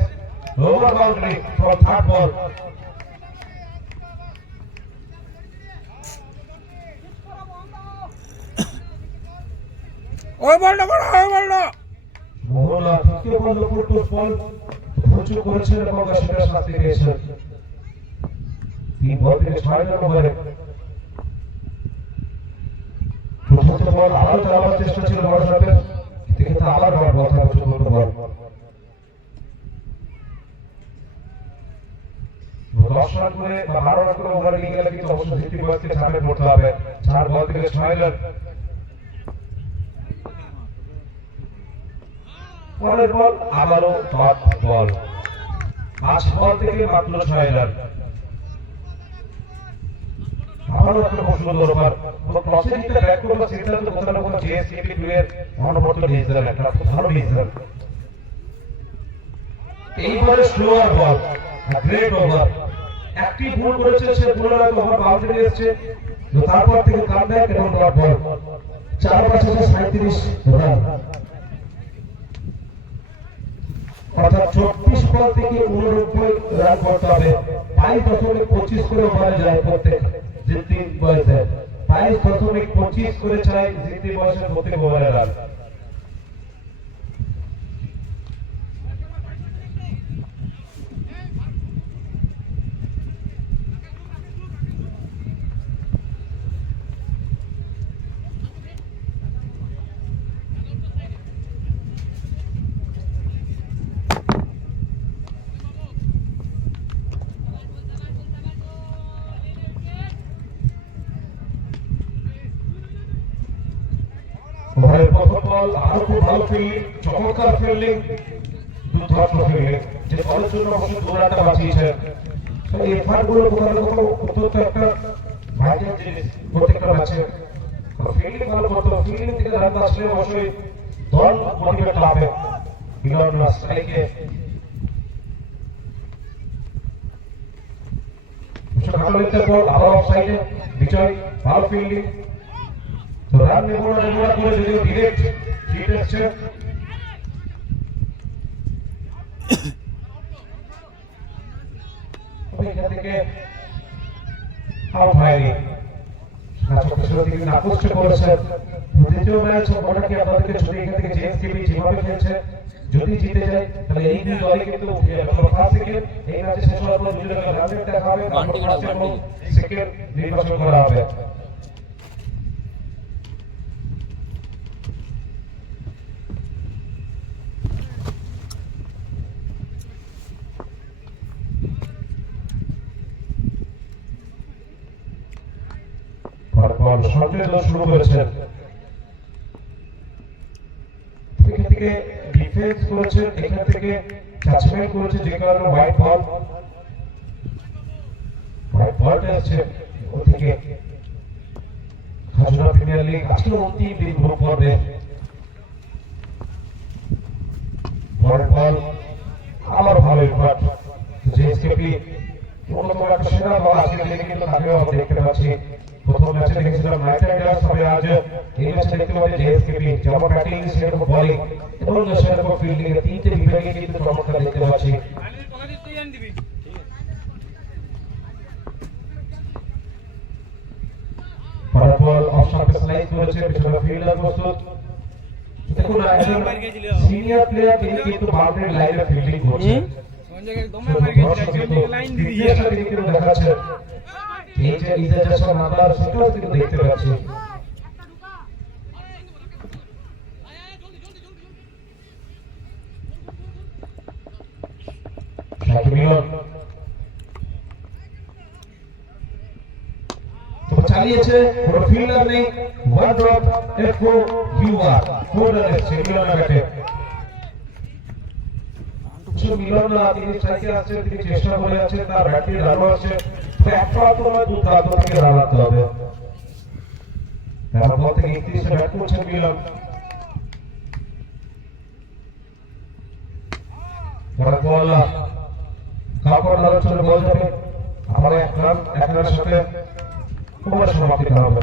over boundary for third ball. ওই বলটা বড়, ওই বলটা মোহন তৃতীয় বল লো ফুল টস বল প্রচুর করেছেন এবং সেটা শাস্তি পেয়েছেন। 3 বল থেকে 6 রান ওভারে। চতুর্থ বল আরো চালাবার চেষ্টা ছিল বড় শটের, সেক্ষেত্রে আবার ডট বল থাকবে চতুর্থ বল। 10 রান করে বা 12 রান করে ওভারে নিয়ে গেলে কিন্তু অবশ্যই জিটি বয়সকে ছাড়ে পড়তে হবে। 4 বল থেকে 6 রান। পরের বল আবারও ডট বল, 5 বল থেকে মাত্র 6 রান। আবারও একটা খুব সুন্দর ওভার। টসে জিতে ব্যাট করার সিদ্ধান্ত কোথাও না কোথাও জেএসকেপি প্লেয়ার অনবরত ডিসিশন, একটা খুব ভালো ডিসিশন। এইবারে স্লোয়ার বল, গ্রেট ওভার। একটি ভুল করেছে সে ভুলের আগে ওভার বাউন্ডারি এসেছে, তো তারপর থেকে কামব্যাক এবং ডট বল। 4 পাশে 37 রান, অর্থাৎ 24 বল থেকে 89 রান করতে হবে। 22.25 করে ওভারে যায় প্রত্যেক জিততি বয়সে, 22.25 করে চাই জিততি বয়সে প্রত্যেক ওভারে রান। ওভারের প্রথম বল, আরো খুব ভালো ফিল্ডিং, চমৎকার ফিল্ডিং, দুর্ধর্ষ ফিল্ডিং, যে বলের জন্য অবশ্যই 2 রানটা বাঁচিয়েছে। এই এফার্টগুলো কোথাও না কোথাও অত্যন্ত একটা ভাইটাল জিনিস প্রত্যেকটা ম্যাচে। ফিল্ডিং ভালো করতে হবে, ফিল্ডিং থেকে রান আসলে অবশ্যই দল মোটিভেট হবে। মিলন স্ট্রাইকে ঘাটালিতে বল, আবার অফ সাইডে বিজয়, ভালো ফিল্ডিং। তো রান নেবো না করে যদিও ডিরেক্ট হিট এসছে। এখান থেকে আউট হয়নি, নাকচ করেছে। দ্বিতীয় ম্যাচ ওটাকে আপনাদেরকে যদি এখান থেকে জেএসকেপি যেভাবে খেলছে, যদি জিতে যায় তাহলে এই দুই দলই কিন্তু ফার্স্ট সেকেন্ড এই ম্যাচে শেষ হওয়ার পর দুজনকে রান রেট দেখা হবে, তারপর ফার্স্ট এবং সেকেন্ড নির্বাচন করা হবে। সঞ্জয় দল শুরু করেছেন, এখান থেকে ডিফেন্স করেছেন, এখান থেকে জাজমেন্ট করেছে, যে কারণে হোয়াইট বলটা আসছে ওদিকে। খাজুরা প্রিমিয়ার লিগ আজকে অন্তিম দিন গ্রুপ পর্বে। হোয়াইট বল আবার ভালো ইনফার্ট, জেএসকেপি অন্যতম একটা সেরা দল আজকে দিনে কিন্তু তাকেও আমরা দেখতে পাচ্ছি। প্রথম ম্যাচে দেখেছিলাম নাইট রাইডার্স, তবে আজ এই ম্যাচে দেখতে পাচ্ছি জেএসকেপি যেমন ব্যাটিং সেরকম বোলিং এবং সেরকম ফিল্ডিং এর 3টে বিভাগে কিন্তু চমৎকার দেখতে পাচ্ছি। পরপর অফ সার্ভিস লাইন করেছে, পিছনে ফিল্ডার প্রস্তুত। দেখুন একজন সিনিয়র প্লেয়ার তিনি কিন্তু বাউন্ডারি লাইনে ফিল্ডিং করছেন, দেখাচ্ছে এই যে ইজাজেশন নাম্বার সেটাও কিন্তু দেখতে পাচ্ছি। চালিয়েছে, কোনো ফিল্ডার নেই, ওয়ান ড্রপ, এফও ইউআর 4 রান এসেছে মিলনের ব্যাটে। মিলন তিনি স্ট্রাইকে আছেন, তিনি চেষ্টা করে আছেন, তার ব্যাটে রানও আছে, একটা নয় 2 প্রান্ত থেকে রান আনতে হবে। তার বল থেকে 31 ব্যাট করছেন মিলন। বল কাপড় লাগাচ্ছিল, বল যাবে আবার 1 রান, 1 রানের সাথে ওভার সমাপ্তি করা হবে।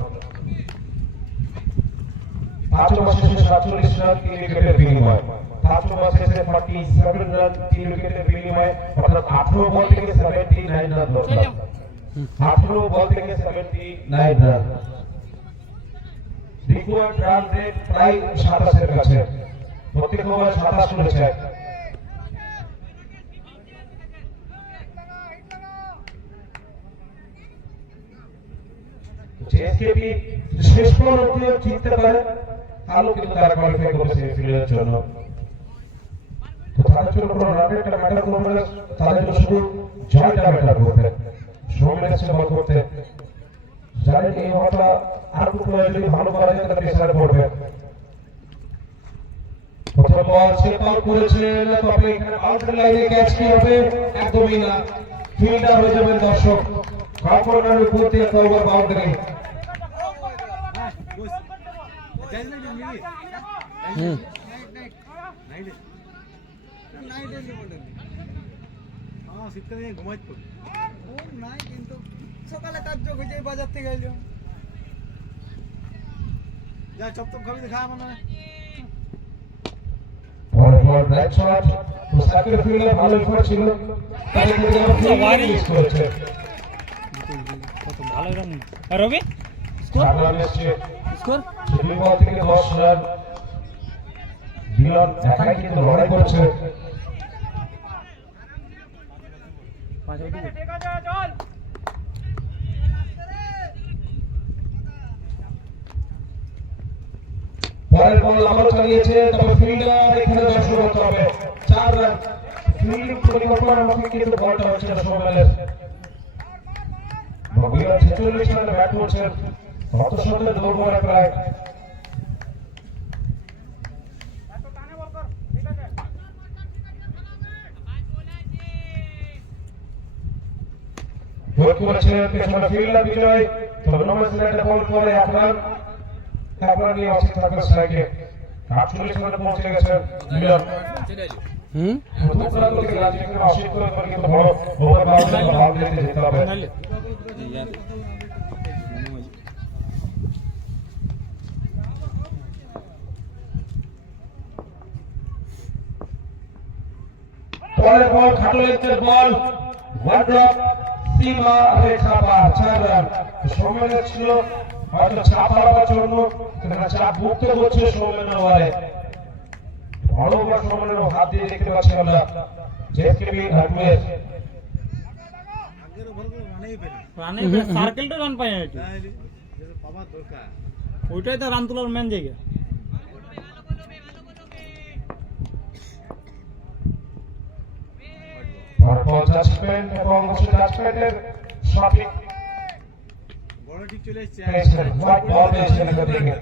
5 ওভার শেষে 47 রান 3 উইকেটের বিনিময়, 5 ওভার শেষে 47 রান 3 উইকেটের বিনিময়ে, অর্থাৎ 18 বল থেকে 79 রান দরকার। 18 বল থেকে 79 রান, রিকোয়ার্ড রান রেট প্রায় 27 এর কাছে, প্রত্যেক ওভারে 27 করেছে। জেএসকেপি শেষ পর্যন্ত জিততে পারে, আলো কিন্তু তারা কোয়ালিফাই করেছে ফিল্ডের জন্য। তো তাদের জন্য কোনো রান রেটটা ম্যাটার করবে না, তাদের জন্য শুধু জয়টা ম্যাটার করবে। সময় লাগছে বল করতে, জানেন এই ওভারটা আর যদি ভালো করা যায় তাহলে পেছনে পড়বে। প্রথম বল সে পার করেছেন, তবে এখানে বাউন্ডারি লাইনে ক্যাচ কি হবে? একদমই না, ফিল্ডার হয়ে যাবেন দর্শক। কর্নারের উপর দিয়ে ওভার বাউন্ডারি। শীতকালে ঘুমাইতো নাই কিন্তু সকালে কার্য খুঁজে বাজার থেকে এলাম। যা চপ্পল খাবি দেখা মানে বল রাইট শট, মুস্তাকির ফিল্ডে ভালো এফর্ট ছিল, তাকে কিন্তু ফিল্ডিং মিস করেছে। কত ভালো রান রবি চার রান এসছে, স্কোর দুই বল থেকে 10 রান। মিলন একাই কিন্তু লড়াই করছে। পরের বল আবারও চালিয়েছে, তবে ফিল্ডার এখানে দর্শক হতে হবে। 4 রান, ফিল্ডিং পরিকল্পনার মধ্যে কিন্তু বলটা হচ্ছে না সোমেলের। মিলন 46 রানে ব্যাট করছেন, কত শটে দৌড় করে প্রায়। গোল করেছে পেছনে ফিল্ডার বিজয়, তবে নমেশ একটা বল করে 1 রান। তারপর নিয়ে অসিত থাকবে স্ট্রাইকে। 48 রানে পৌঁছে গেছেন মিলন। দুপুরা থেকে রাজনীতি অসিত করে কিন্তু বড় ওভার বাউন্ডারিতে যেতে হবে। পরের বল খাটুলের বল, ওয়ান ড্রপ, সীমা রেখা পার, 4 রান। সৌম্যের ছিল হয়তো চাপ হারাবার জন্য, সেখানে চাপ মুক্ত হচ্ছে সৌম্যের ওভারে। বড় ওভার সৌম্যের হাত দিয়ে দেখতে পাচ্ছি আমরা জেএসকেবি রানওয়ে। আগের ওভার গুলো রানেই পেল রানে সার্কেলটা রান পায় না তাহলে যেটা পাওয়ার দরকার ওইটাই তো রান তোলার মেন জায়গা। তারপর জাজমেন্ট এবং জাজমেন্টের সঠিক বড় ঠিক চলে এসেছে পেয়েছেন, হোয়াইট বল পেয়েছেন এখান থেকে।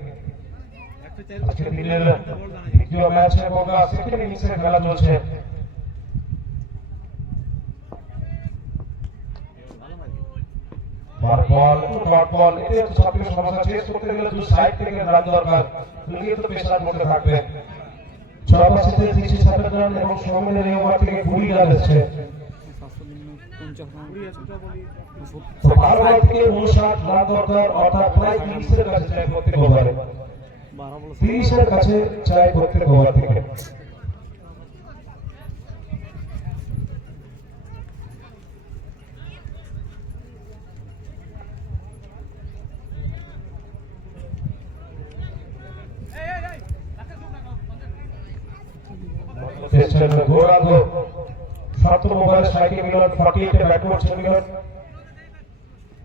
একটা চাইলে আজকে দিনের দ্বিতীয় ম্যাচ এবং সেকেন্ড ইনিংসের খেলা চলছে। বল ডট বল, এটা তো সবথেকে সমস্যা। চেস করতে গেলে দু সাইড থেকে রান দরকার, দুটোই তো পেসার মধ্যে থাকবে। 6 ওভারে 37 রান এবং সৌম্যের এই ওভার থেকে 20 রান এসেছে। তো 12 বল থেকে 59 রান দরকার, অর্থাৎ প্রায় 30 এর কাছে চাই প্রত্যেক ওভারে। 30 এর কাছে চাই প্রত্যেক ওভার থেকে। পেছনে গৌরাঙ্গ 7 ওভারে স্ট্রাইকে মিলন 48 এ ব্যাট করছেন মিলন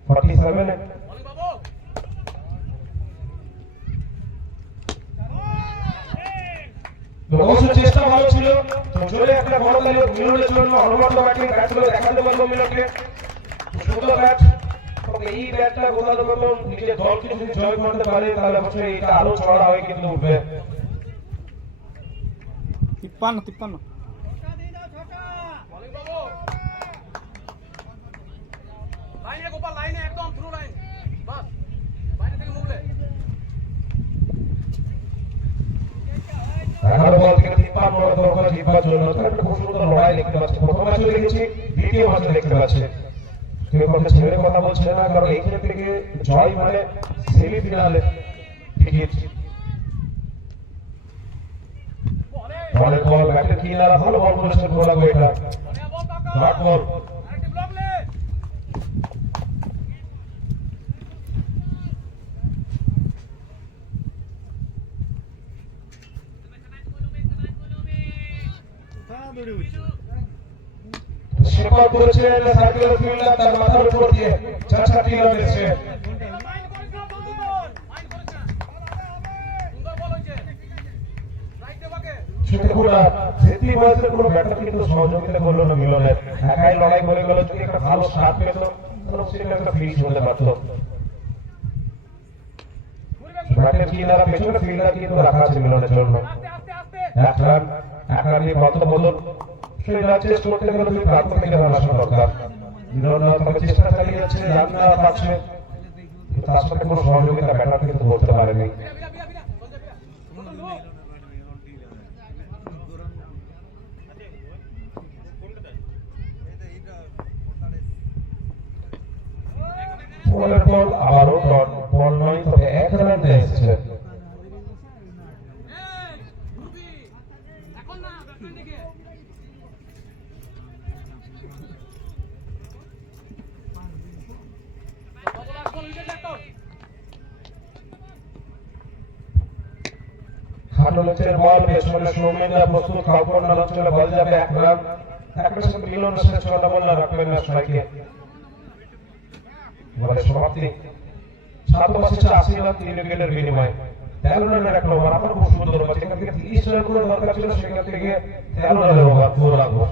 47 এ। অবশ্য চেষ্টা ভালো ছিল, তো জোরে একটা বল দিলে মিলনের জন্য অনুগত ব্যাটিং ব্যাট করে দেখাতে পারবো মিলনকে। সুন্দর ব্যাট, তবে এই ব্যাটটা গোলার মতো নিজের দলকে যদি জয় করতে পারে তাহলে অবশ্যই এটা আরো চড়া হয়ে কিন্তু উঠবে। 53 লাইনে গোপাল, লাইনে একদম থ্রু লাইন, বাস বাইরে থেকে মুভলে। 11 বল থেকে 53 রান দরকার জিতবার জন্য। একটা খুব সুন্দর লড়াই দেখতে পাচ্ছি, প্রথম ম্যাচে দেখেছি, দ্বিতীয় ম্যাচে দেখতে পাচ্ছি। কেউ কথা ছেড়ে কথা বলছে না, কারণ এই ক্ষেত্রে থেকে জয় মানে সেমিফিনালে টিকিট। বলের বল ব্যাটের কিনারা ভালো বল করেছেন গৌরাঙ্গ, এটা ব্যাট বল। আরেকটি ব্লক লে। কোথায় দৌড়ে উঠছে শেকল করেছেন সার্কেল ফিল্ডার, তার মাথার উপর দিয়ে 4-4 রান এসেছে। মাইন্ড করেছিল বন্ধু, মাইন্ড করেছে, সুন্দর বল হয়েছে রাইট দেবাকে। সেটা তৃতীয় ম্যাচে কোনো ব্যাটার কিন্তু সহযোগিতা করলো না মিলনের, একাই লড়াই করে গেল। যদি একটা ভালো স্টার্ট পেত তাহলে সেটা একটা ফিনিশ হতে পারতো। ব্যাটের কিনারা পেছনে ফিল্ডার কিন্তু রাখা আছে মিলনের জন্য। আস্তে আস্তে আস্তে 1 রান। 1 রানে বদল সেই রান চেস করতে গেলে দুই প্রান্ত থেকে রান আসা দরকার। মিলন তবে চেষ্টা চালিয়ে যাচ্ছে, রান না পাচ্ছে, তার সাথে কোনো সহযোগিতা ব্যাটার কিন্তু করতে পারেনি। বলের বল আবারও ডট, বল নয় তবে 1 রান নিয়ে এসেছে। এখন না ব্যাটসম্যান দিকে খাটুলের বল পেছনে সৌমেন্দ্র প্রস্তুত, খাওয়ার অঞ্চলে বল যাবে 1 রান। একটার সাথে মিলনের শেষ ছটা বল রাখবেন না স্ট্রাইকে। বলে সমাপ্তি। 7/80 রান 3 উইকেটের বিনিময়ে 13 রানের একটা ওভার। আমার খুব সুন্দর ওভার, যেখান থেকে 30 রান করে দরকার ছিল সেখান থেকে 13 রানের ওভার পুরো লাগলো।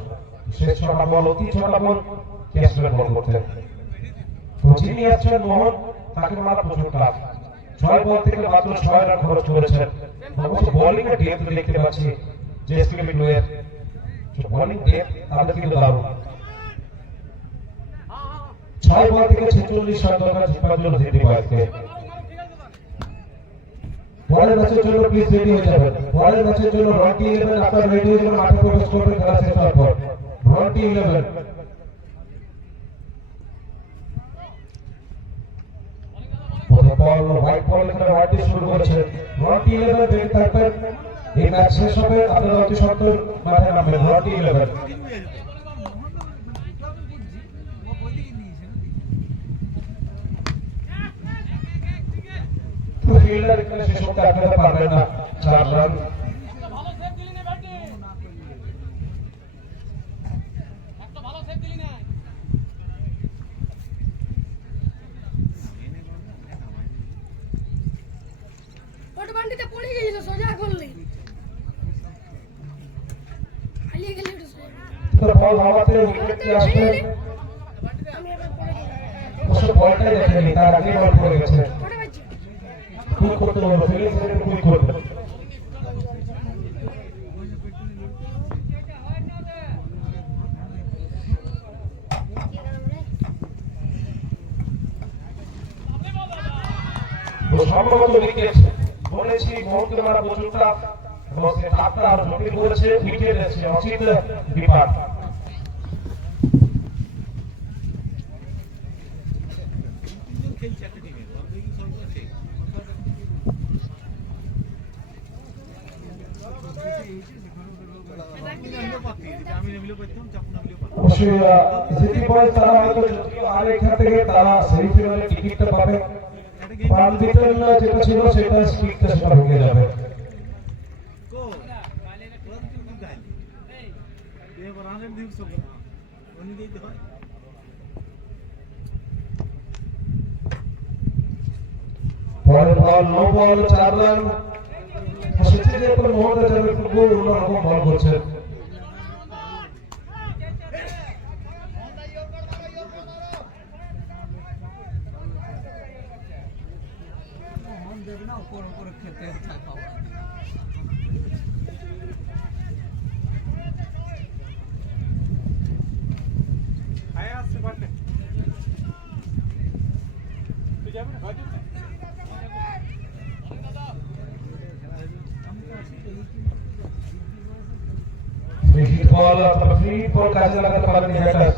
শেষ ছটা বল, অতি ছটা বল ক্যাসম্যান বল করতে। তো যিনি আছেন মোহন, তাকে মারা প্রচুর টাফ। 6 বল থেকে মাত্র 6 রান খরচ করেছেন। অবশ্য বোলিং এর ডেপথ দেখতে পাচ্ছি যে এসকেপি প্লেয়ার, বোলিং ডেপথ তাদের কিন্তু দারুণ। 6 বল থেকে 46 রান দরকার জিতবার জন্য দিল্লি বয়সকে। পরের ম্যাচের জন্য প্লিজ রেডি হয়ে যাবেন। পরের ম্যাচের জন্য রন্টি 11 আপনার রেডি হয়ে যাবেন, মাঠে প্রবেশ করবেন খেলা শেষ হওয়ার পর। রন্টি 11 বল হোয়াইট বল এখানে হোয়াইট দিয়ে শুরু করেছে। রন্টি 11 বেরিয়ে থাকবেন, এই ম্যাচ শেষ হবে আপনারা অতি সত্তর মাঠে নামবেন। রন্টি 11 ফিল্ডার এখানে শেষ করতে আটকাতে পারবেন না। 4 রান। ভালো সেভ দিলি না ব্যাটে একটা ভালো সেভ দিলি না ওটা বান্ডিতে পড়ে গিয়েছিল, সোজা করলি হারিয়ে গেলি ওটা সোজা। তো বল হাওয়াতে উইকেটে আসবে। আমি এবার পড়ে গেলাম। অবশ্য বলটাই দেখেনি, তার আগে বল পড়ে গেছে। ওটা বাজছে। কুইক করতে হবে, ফিল্ডিং থেকে কুইক করবে। তো সম্ভবত উইকেট বলেছি, মোহনকে মারা প্রচুরটা এবং সে ধাপটা আরো জটিল করেছে। উইকেট এসেছে অচিত বিপাক। অবশ্যই জিটি বয় তারা হয়তো যদিও আর এখান থেকে তারা সেমিফাইনালে টিকিটটা পাবে। পারবিটের যেটা ছিল সেটা স্পিডটা সেটা ভেঙে যাবে। পরের বল নো বল, 4 রান। সেটি যে কোনো মোহনটা যাবে ফুটবল অন্যরকম বল করছে। আয়া আসছে বাটে তুই যাবে না বাজে ফ্রি বল অথবা ফ্রি বল কাজে লাগাতে পারেন ব্যাটার।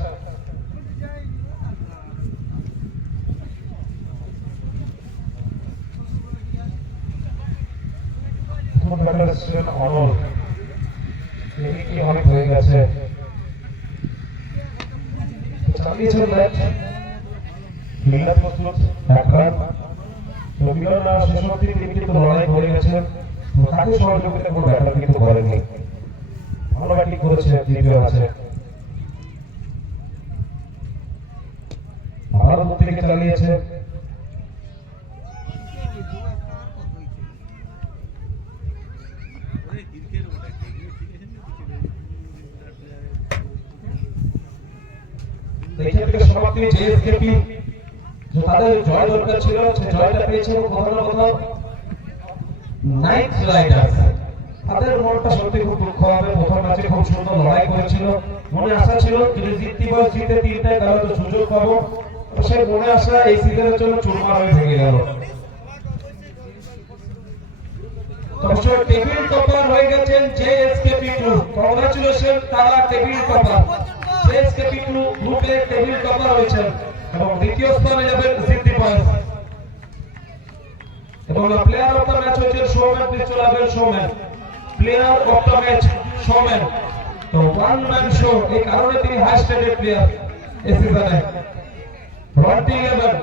ব্যাটার ছিলেন অনল, তিনি কি অনেক হয়ে গেছে। চালিয়েছেন ম্যাচ, মিলাদ প্রস্তুত 1 রান। তো মিলন শেষ অব্দি তিনি কিন্তু লড়াই করে গেছেন, তাকে সহযোগিতা কোনো ব্যাটার কিন্তু করেননি। ভালো ব্যাটিং করেছে দ্বিতীয় ম্যাচে। ভালো দূর থেকে চালিয়েছে। এখান থেকে সমাপ্তি জেএসকেপি, যে তাদের জয় দরকার ছিল সে জয়টা পেয়েছে এবং কোথাও না কোথাও 9th রাইডার্স তাদের মনটা সত্যি খুব দুঃখ হবে। প্রথম ম্যাচে খুব সুন্দর লড়াই করেছিল, মনে আশা ছিল যদি জিতে তিনটায় তাহলে তো সুযোগ পাবো, সেই মনে আশা এই সিজনের জন্য চুরমার হয়ে ভেঙে গেল। অবশ্য টেবিল টপার হয়ে গেছেন JSKP2, কংগ্রাচুলেশন, তারা টেবিল টপার। JSKP2 গ্রুপে টেবিল টপার হয়েছেন এবং দ্বিতীয় স্থানে যাবেন সিদ্ধি বয়েজ। এবং প্লেয়ার অফ দ্য ম্যাচ হচ্ছেন সৌমেন পিস্তলাবের Soumen, player of the match Soumen. তো ওয়ান ম্যান শো, এই কারণে তিনি হাই স্ট্যান্ডার্ড প্লেয়ার এই সিজনে। 1-11